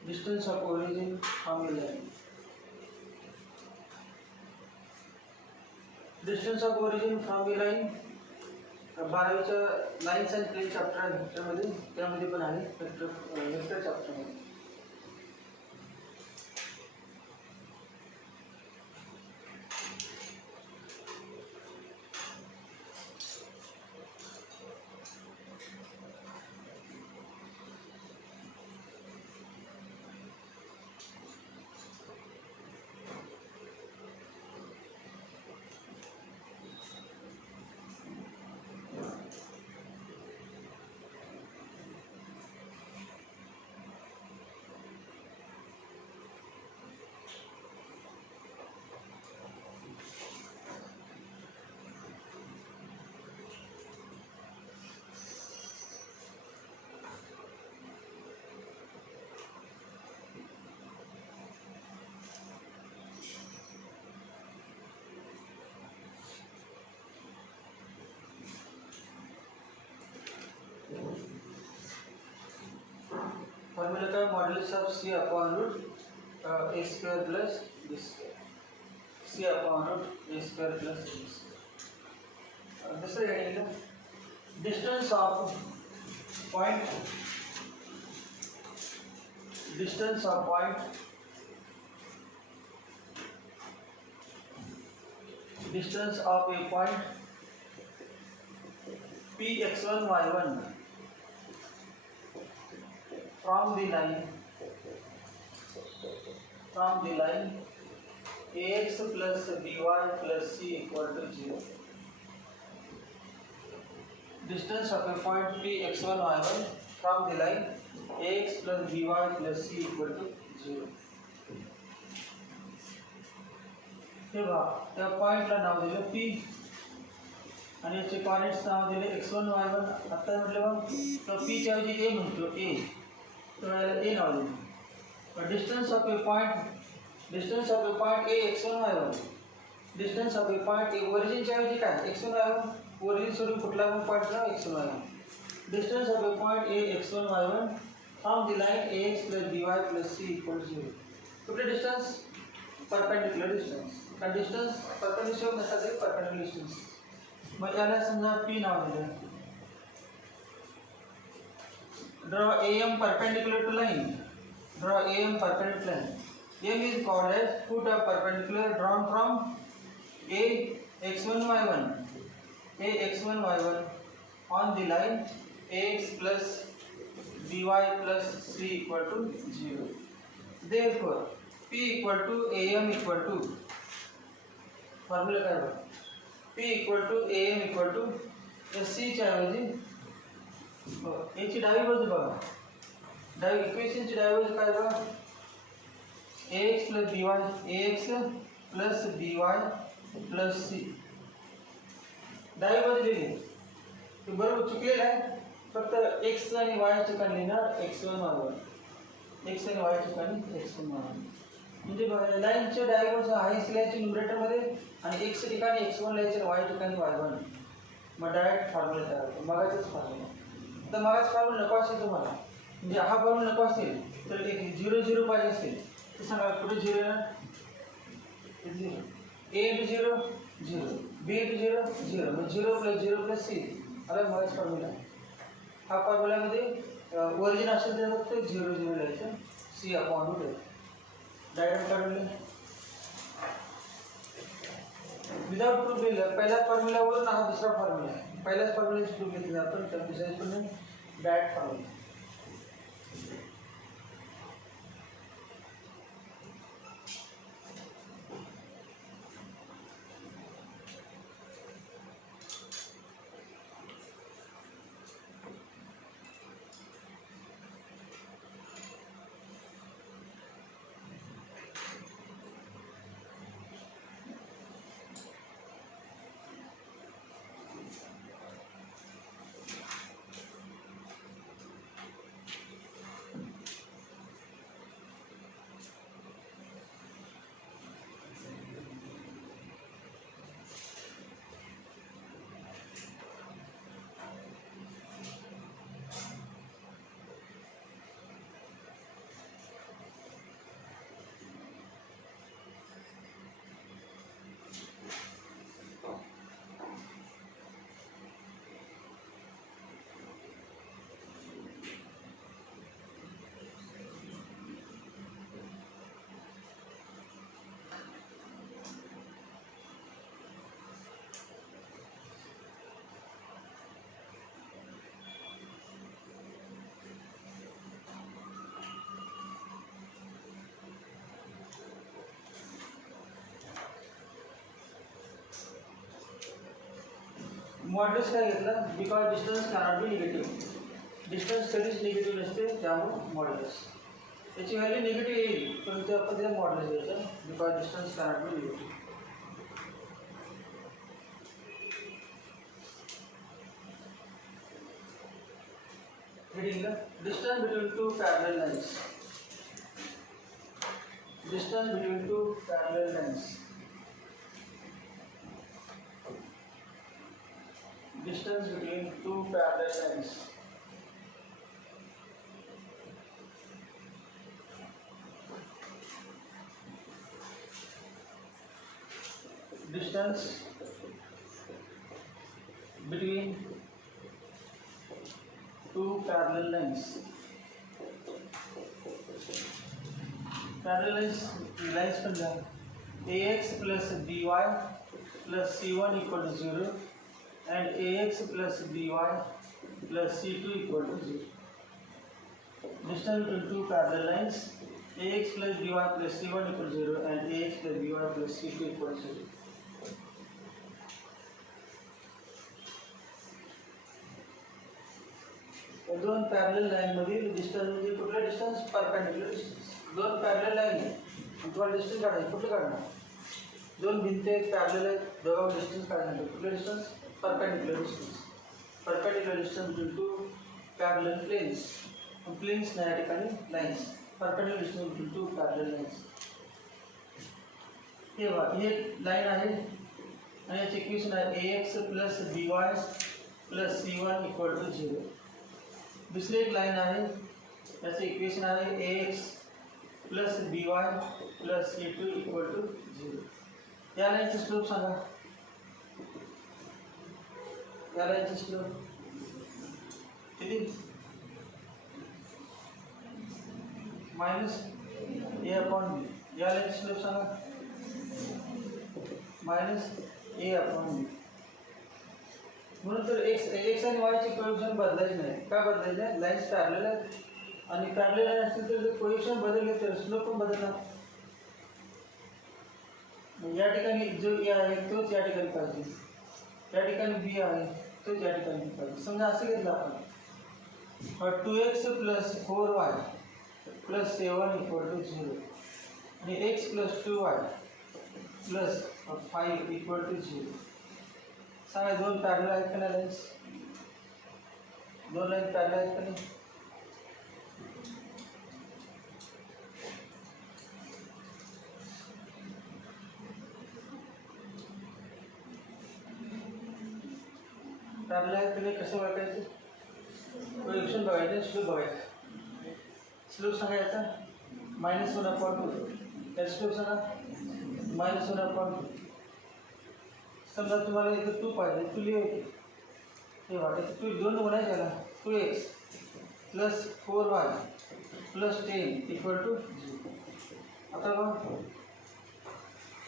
distance of origin from the line. Distance of origin from the line 12च्या लाइन्स अँड प्लेन चॅप्टर त्यामध्ये पण आहे वेक्टर चॅप्टर मध्ये फॉर्म्युला काय modulus of C upon root a square plus b square C upon root a square plus b square दुसरं येईल distance of point distance of point distance of a point Px1 y1 from the line ax plus by plus c equal to 0. Distance of a point Px1 y1 from the line ax plus by plus c equal to 0. हे बघा त्या पॉइंटला नाव दिलं P आणि याचे कॉर्डिनेट्स नाव दिले x1 y1 आता म्हटलं मग तो P च्या ऐवजी a म्हणतो a तो a नाव दिलं distance of a point a x1 y1 distance of a point a ओरिजिनच्या ऐवजी काय x1 y1 ओरिजिन सोडून कुठला पण पॉइंट नाव x1 y1 distance of a point a x1 y1 from the line ax plus by plus c equal to 0 कुठले distance perpendicular distance का distance perpendicular नसतात ते परपेंडिकुलर डिस्टन्स मग याला समजा p नाव दिलं draw AM perpendicular to line draw AM perpendicular AM is called as foot of perpendicular drawn from a x1 y1 on the line ax plus by plus c equal to 0 therefore p equal to AM equal to formula काय बघा p equal to AM equal to c च्या ऐवजी याची डावी बाजू बघा डावी इक्वेशनची डावी बाजू काय बघा ax plus by plus c डावी बाजू दिली ते बरोबर चुकलेलं आहे फक्त x आणि y ठिकाणी लिहिणार x1 y1 x आणि y ठिकाणी x1 y1 म्हणजे लाईनच्या डावी बाजू आहे लिहायची न्यूमरेटर मध्ये आणि x ठिकाणी x1 लिहायचे y ठिकाणी y1 मग डायरेक्ट फॉर्म्युला तयार होतो मगाचाच फॉर्म्युला तर मगाच फॉर्म्युला नको असेल तुम्हाला म्हणजे हा फॉर्म्युला नको असेल तर एक 0 0 पाहिजे असेल तर सांगा कुठे 0 आहे 0 a into 0 0 b into 0 0 mug 0 plus 0 plus c आला मगाच फॉर्म्युला हा फॉर्म्युलामध्ये ओरिजिन असेल तर फक्त 0 0 लिहायचं, सी अपॉन रूट आहे. डायग्राम काढले विदाउट प्रूफ लिहिलं. पहिल्या फॉर्म्युल्यावरून हा दुसरा फॉर्म्युला आहे. पहिल्याच फॉर्म्युल्याची प्रूफ घेतली आपण, तर दुसऱ्या पण डायरेक्ट फॉर्म्युला. मॉड्युलस काय घेतलं? Because distance cannot be negative. Distance कधीच निगेटिव्ह नसते, त्यामुळे मॉड्युलस. त्याची व्हॅल्यू निगेटिव्ह येईल, परंतु आपण त्याला मॉड्युलस घ्यायचं. Because distance cannot be negative. Heading distance between two parallel lines. Distance between two parallel lines. Distance between two parallel lines. Distance between two parallel lines. Parallel lines from the ax plus by plus c1 equal to 0. And ax plus by plus c2 equal to 0. Distance between two parallel lines, ax plus by plus c1 equal to 0 and ax plus by plus c2 equal to 0. दोन parallel line मधील डिस्टन्स म्हणजे कुठला distance? Perpendicular distance. दोन parallel line आहे, तुम्हाला डिस्टन्स काढायचं. कुठलं काढणार? दोन भिंती आहेत, पॅरलल आहेत, दोघांचा डिस्टन्स काढायचं. कुठलं distance? Perpendicular distance. Perpendicular distance between two parallel planes. Planes ना या ठिकाणी lines. Perpendicular distance between two parallel lines. हे बघा, हे लाइन आहे आणि याची इक्वेशन आहे ax plus by plus c1 equal to 0. दुसरी एक लाइन आहे, याचं इक्वेशन आहे ax plus by plus c2 equal to 0. या लाइनचं स्लोप सांगा. या लाइनचं स्लोप किती? Minus a upon B. या लाइनचं स्लोप सांगा. Minus a upon B. म्हणून तर एक्स आणि वायची कोएफिशिएंट बदलायचे नाही. का बदलायचे नाही? लाइन्स पॅरलल आहेत आणि पॅरलल लाइन असतील तर कोएफिशिएंट बदलले तर स्लोप पण बदलणार. या ठिकाणी जो ए आहे तोच या ठिकाणी पाहिजे, या ठिकाणी बी आहे तोच या ठिकाणी पाहिजे. समजा असं घेतलं आपण 2x plus 4y plus 7 equal to 0 आणि x plus 2y plus 5 equal to 0. सांगा दोन पॅरलल आहेत का नाही लाइन्स? दोन लाइन पॅरलल आहेत का नाही? पॅरलल आहेत तुम्ही कसं ओळखायचं? कोएफिशिएंट बघायचं, स्लोप बघायचं. स्लोप सांगायचा -1 अपॉन 2. त्याचा स्लोप सांगा -1 अपॉन 2. समजा तुम्हाला इथं 2 पाहिजे, 2 लिहायचे. हे बघा इथं 2 दोन म्हणायचे ना, 2x plus 4y plus 10 equal to 0. आता बघा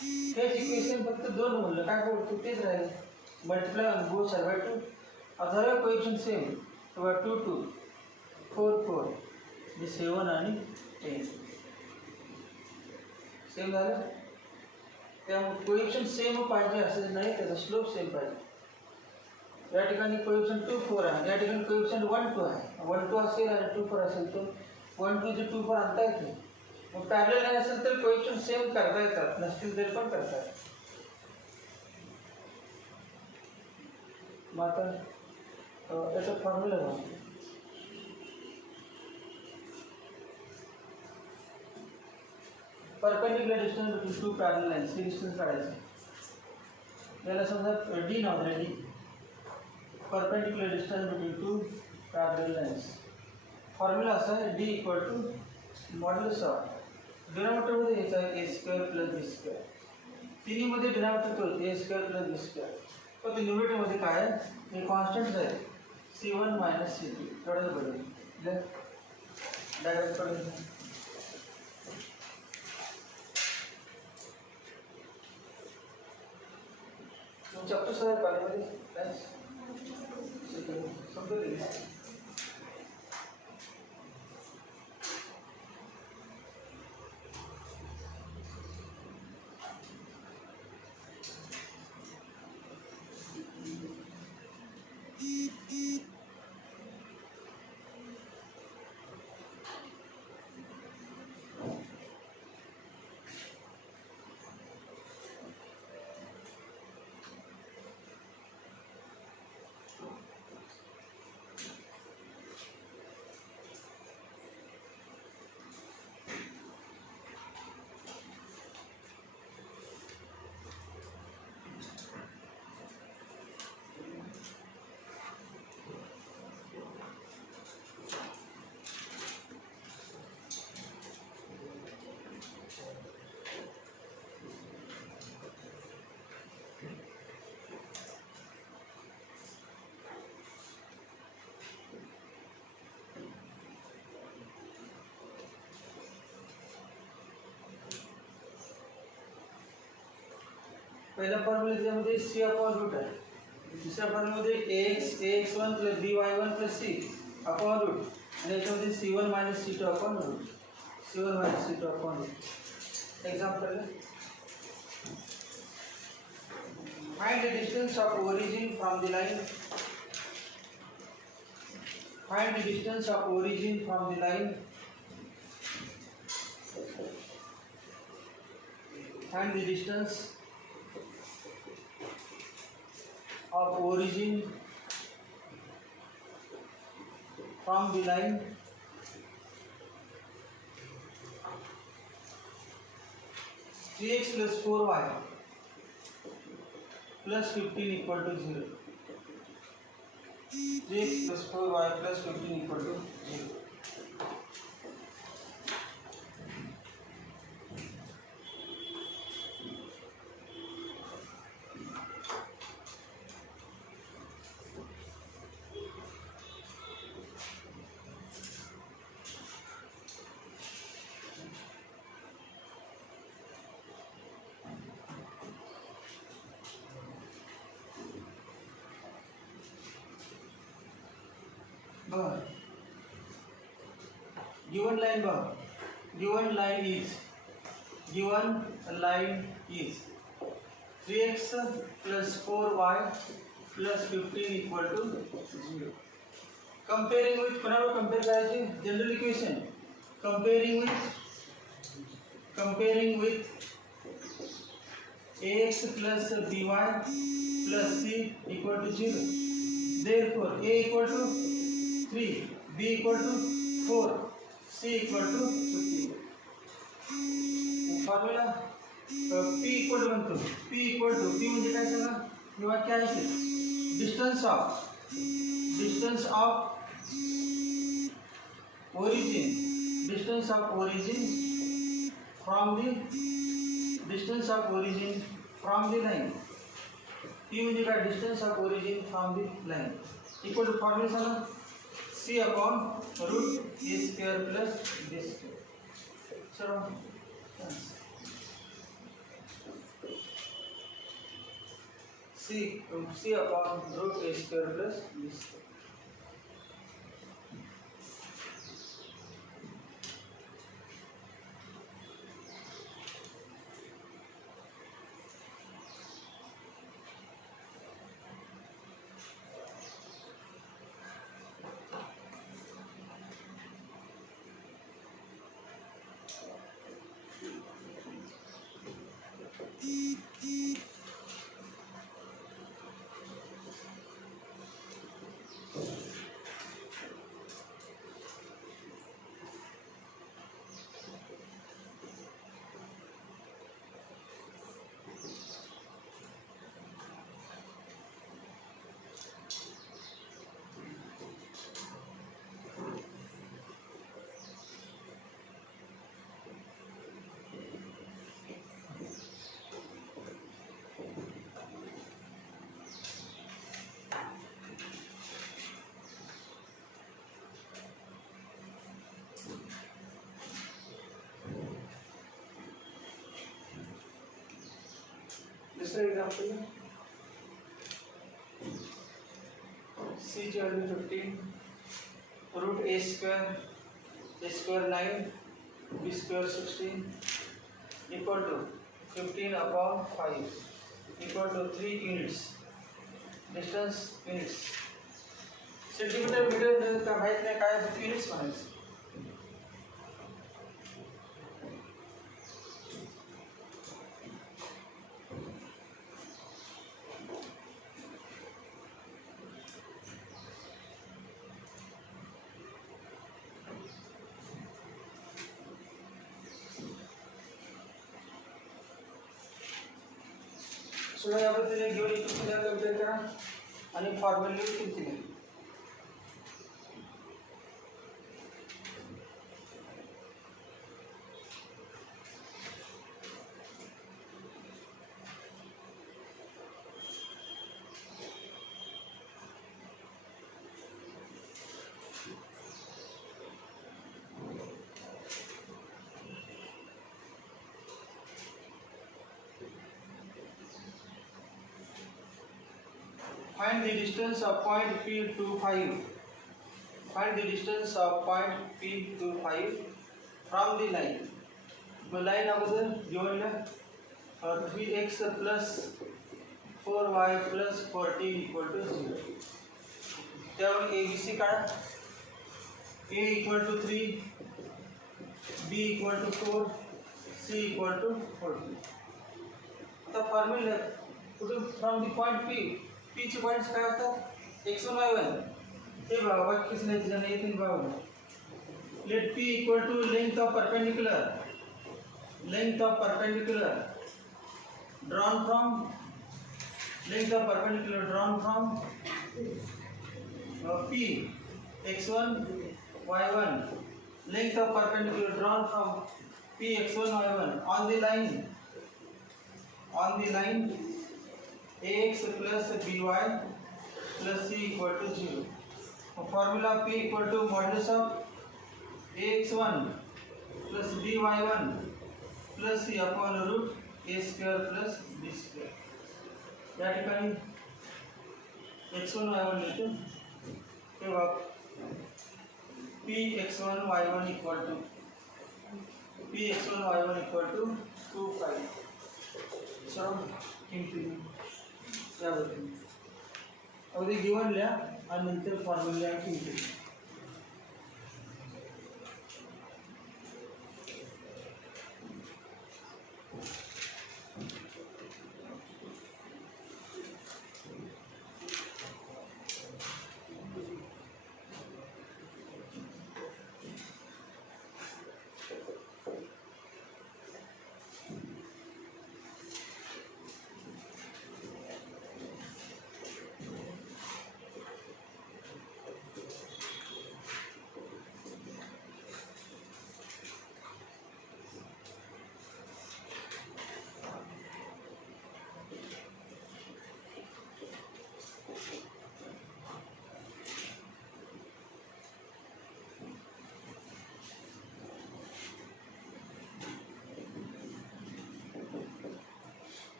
हेच इक्वेशन फक्त दोन म्हणलं काय करतो तेच राहील. Multiply on both side by 2. आता झालं कोएफिशिएंट सेम तेव्हा 2 2 4 4 जे 7 आणि 10 सेम झालं. त्यामुळे कोएफिशिएंट सेम पाहिजे असं नाही, त्याचा स्लोप सेम पाहिजे. या ठिकाणी कोएफिशिएंट 2 4 आहे, या ठिकाणी कोएफिशिएंट 1 2 आहे. 1 2 असेल आणि 2 4 असेल तर 1 2 चे 2 4 आणता येते. मग पॅरलल नाही असेल तर कोएफिशिएंट सेम करता येतात, नसतील तरी पण करतात. मग आता याचा फॉर्म्युला बघा. Perpendicular distance between two parallel lines हे डिस्टन्स काढायचं. याला समजा डी नाव द्या. D perpendicular distance between two parallel lines. Formula असा आहे D equal to modulus of डिनॉमिनेटरमध्ये यायचा a square plus b square. तिन्हीमध्ये डिनॉमिनेटर तोच a square plus b square. पण ते न्यूमरेटरमध्ये काय आहे हे कॉन्स्टंट आहे C1 मायनस C2 थोडंच बदल डायरेक्ट करून चॅप्टर 7 कॉलेजमध्ये समजले. पहिला फॉर्म्युल्यामध्ये सी अपॉन रूट आहे. दुसऱ्या फॉर्म्युल्यामध्ये ax1 plus by1 plus c upon root आणि याच्यामध्ये c1 minus c2 upon root. c1 minus c2 upon root. Example find the distance of origin from the line. Find the distance of origin from the line. Find the distance of origin from the line (3x plus 4y plus 15 equal to 0). 3x plus 4y plus 15 equal to 0. Given line is 3x plus 4y plus 15 equal to 0. Comparing with compare करायचे general equation. Comparing with ax plus by plus c equal to 0. Therefore a equal to 3, b equal to 4, c equal to 15. Formula p equal to म्हणतो. p म्हणजे काय सांगा हे वाक्य आहे distance of from the line. p म्हणजे काय distance of origin from the line equal to formula सांगा C upon root A square plus B square. चलो C upon root A square plus B square. दूसरा example C जो है 15 root A square 9 B square 16 equal to 15 upon 5 equal to 3 units. Distance units centimetre metre का माहित नाही काय युनिट्स म्हणायचं. सो याबद्दल एक घेऊन इक्वेशन कॅल्क्युलेट करा आणि फॉर्म्युला लिहून किती दिली. Find the distance of point P to 5. Find the distance of point P to 5 from the line. मग लाईन अगोदर given 3x plus 4y plus 14 equal to 0. त्यावर ABC काढा. A equal to 3, B equal to 4, C equal to 14. आता formula कुठून from the point P चे points काय होतात x1 y1 हे वाक्यच नाही त्याने येतील बाबा. Let P equal to length of perpendicular drawn from P x1 y1 length of perpendicular drawn from P x1 y1 on the line ax plus by plus c equal to 0. Formula P equal to modulus of ax1 plus by1 plus c upon root a square plus b square. या ठिकाणी x1 y1 लेते तेव्हा P x1 y1 equal to 2 5. सर्व किमती याबद्दल अगदी गिवन लिहा आणि नंतर फॉर्म्युला किमती.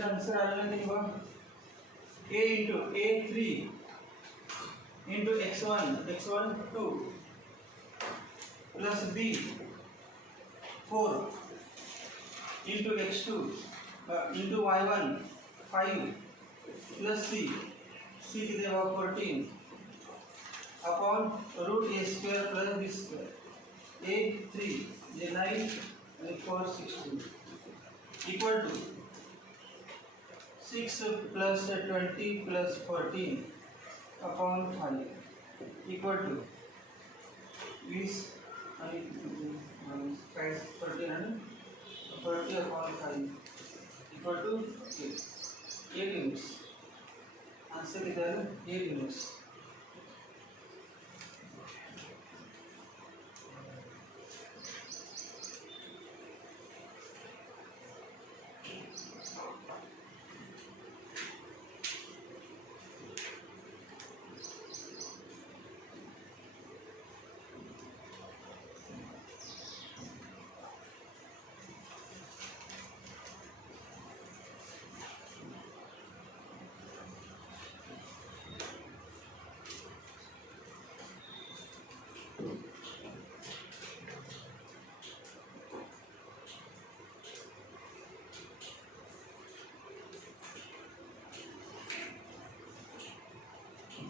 त्याचा आन्सर आलेला नाही बघ. a into a 3 into x1 2 plus b 4 into x2 into y1 5 plus c किती आहे 14 upon root a square plus b square a 3 जे 9 आणि 4 16 इक्वल टू 6 plus 20 plus 14 upon 5 equal to 20 and 14 and 30 upon 5 equal to 8 units. Answer is 8 units.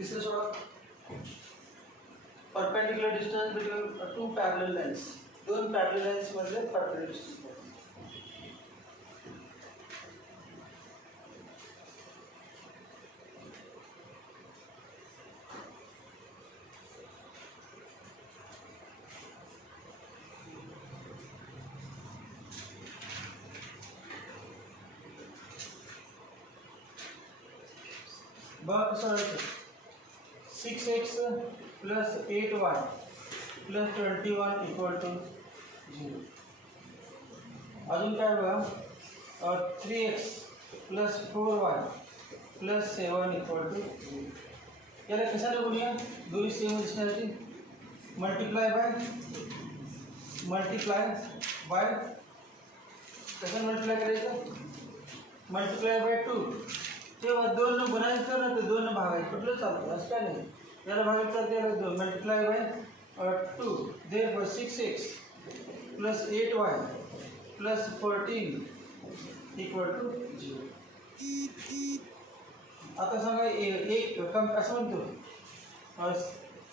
तीसरा soda perpendicular distance between two parallel lines. दोन parallel lines मध्ये perpendicular distance बघ कसं 6x plus 8y plus 21 equal to 0. अजून काय बघा 3x plus 4y plus 7 equal to 0. याला कशाने बोलूया दोन्ही सेम दिसण्यासाठी मल्टिप्लाय बाय कशाने मल्टिप्लाय करायचं मल्टिप्लाय बाय 2. तेव्हा 2 न गुणायचं ना तर 2 न भागायचं कुठलं चालतं असं काय नाही. याला भागायचं तर त्याला 2 multiply by 2 therefore 6x plus 8y plus 14 equal to 0. आता सांगा एक कम असं म्हणतो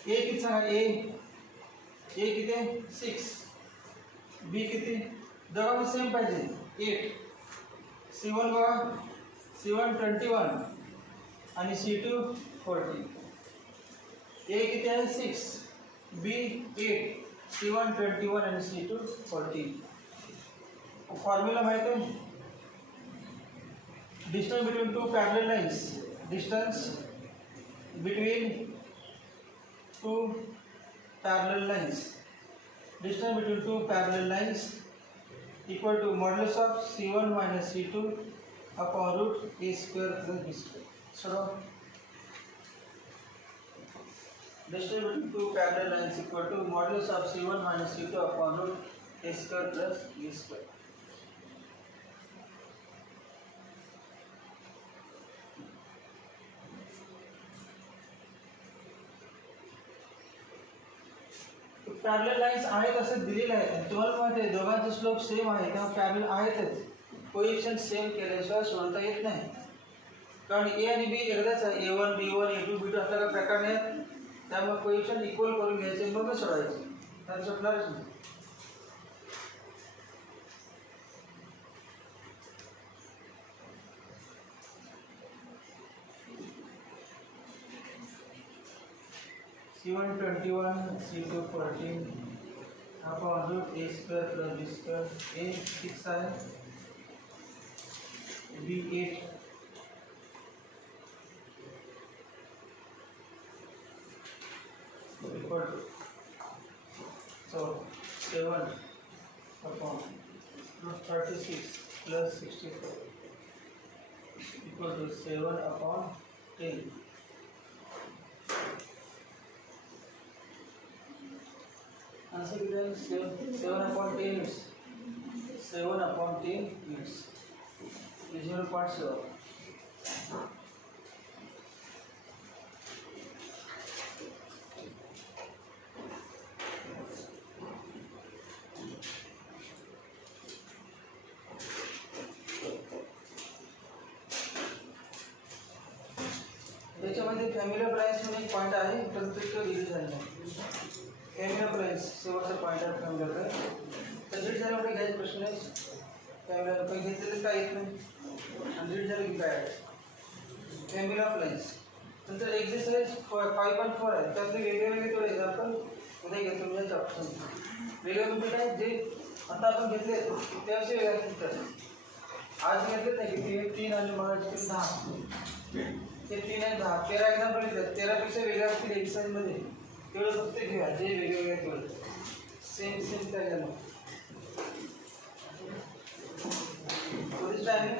ए किती सांगा ए किती आहे 6 बी किती दोघांना सेम पाहिजे 8 C1 बघा C1 21 आणि C2 40. A किती आहे 6 B 8 C1 21 आणि C2 40. फॉर्म्युला माहित आहे distance between two parallel lines distance between two parallel lines equal to modulus of C1 minus C2 upon root a square plus b square. So distance between two parallel lines equal to modulus of C1 minus C2 upon root a square plus b square. Parallel lines आहेत असं दिलेलं आहे तुम्हाला माहिती आहे दोघांचे slope same आहे किंवा पॅरलल आहेतच कोएफिशिएंट सेम केल्याशिवाय सोडता येत नाही कारण ए आणि बी एकदाच आहे A1 B1 A2 B2 असल्या काही प्रकार नाही त्यामुळे कोएफिशिएंट इक्वल करून घ्यायचे मग सोडायचे तर सुटणारच नाही. C1 21 C2 14 upon root a square plus b square. A 6 है B 8 equal to so 7 upon root 36 plus 64 equal to 7 upon 10. Answer is 7 upon 10 units. 7 upon 10 units. 0.7. त्याच्यामध्ये फॅमिली ब्रांच म्हणून एक पॉईंट आहे, प्रत्येक डिलीट झालेला फॅमिली ब्रांच शेवटचा पॉईंट आहे फॅमिली ब्रांच. तर डिलीट झाल्यामुळे घ्यायचा प्रश्न आहे, फॅमिली काही घेतलेलं काय येत नाही आणि डिलीट झालं की काय आहे फॅमिली ब्रांच. नंतर एक्झरसाइज 5.4 आहे, त्यातले वेगवेगळे थोडे एक्झाम्पल उद्या घेतो मी याच्या ऑप्शन. वेगवेगळे म्हणजे काय, जे आता आपण घेतले त्याविषयी वेगळ्या आज घेतले नाही किती 3 आणि मग 10 ते 3 आणि 10 13 एक्झाम्पल येतात. 13पेक्षा वेगळ्या असतील एक्सरसाइजमध्ये तेवढं फक्त घेऊया, जे वेगवेगळे तेवढं सेम काय झालं टायमिंग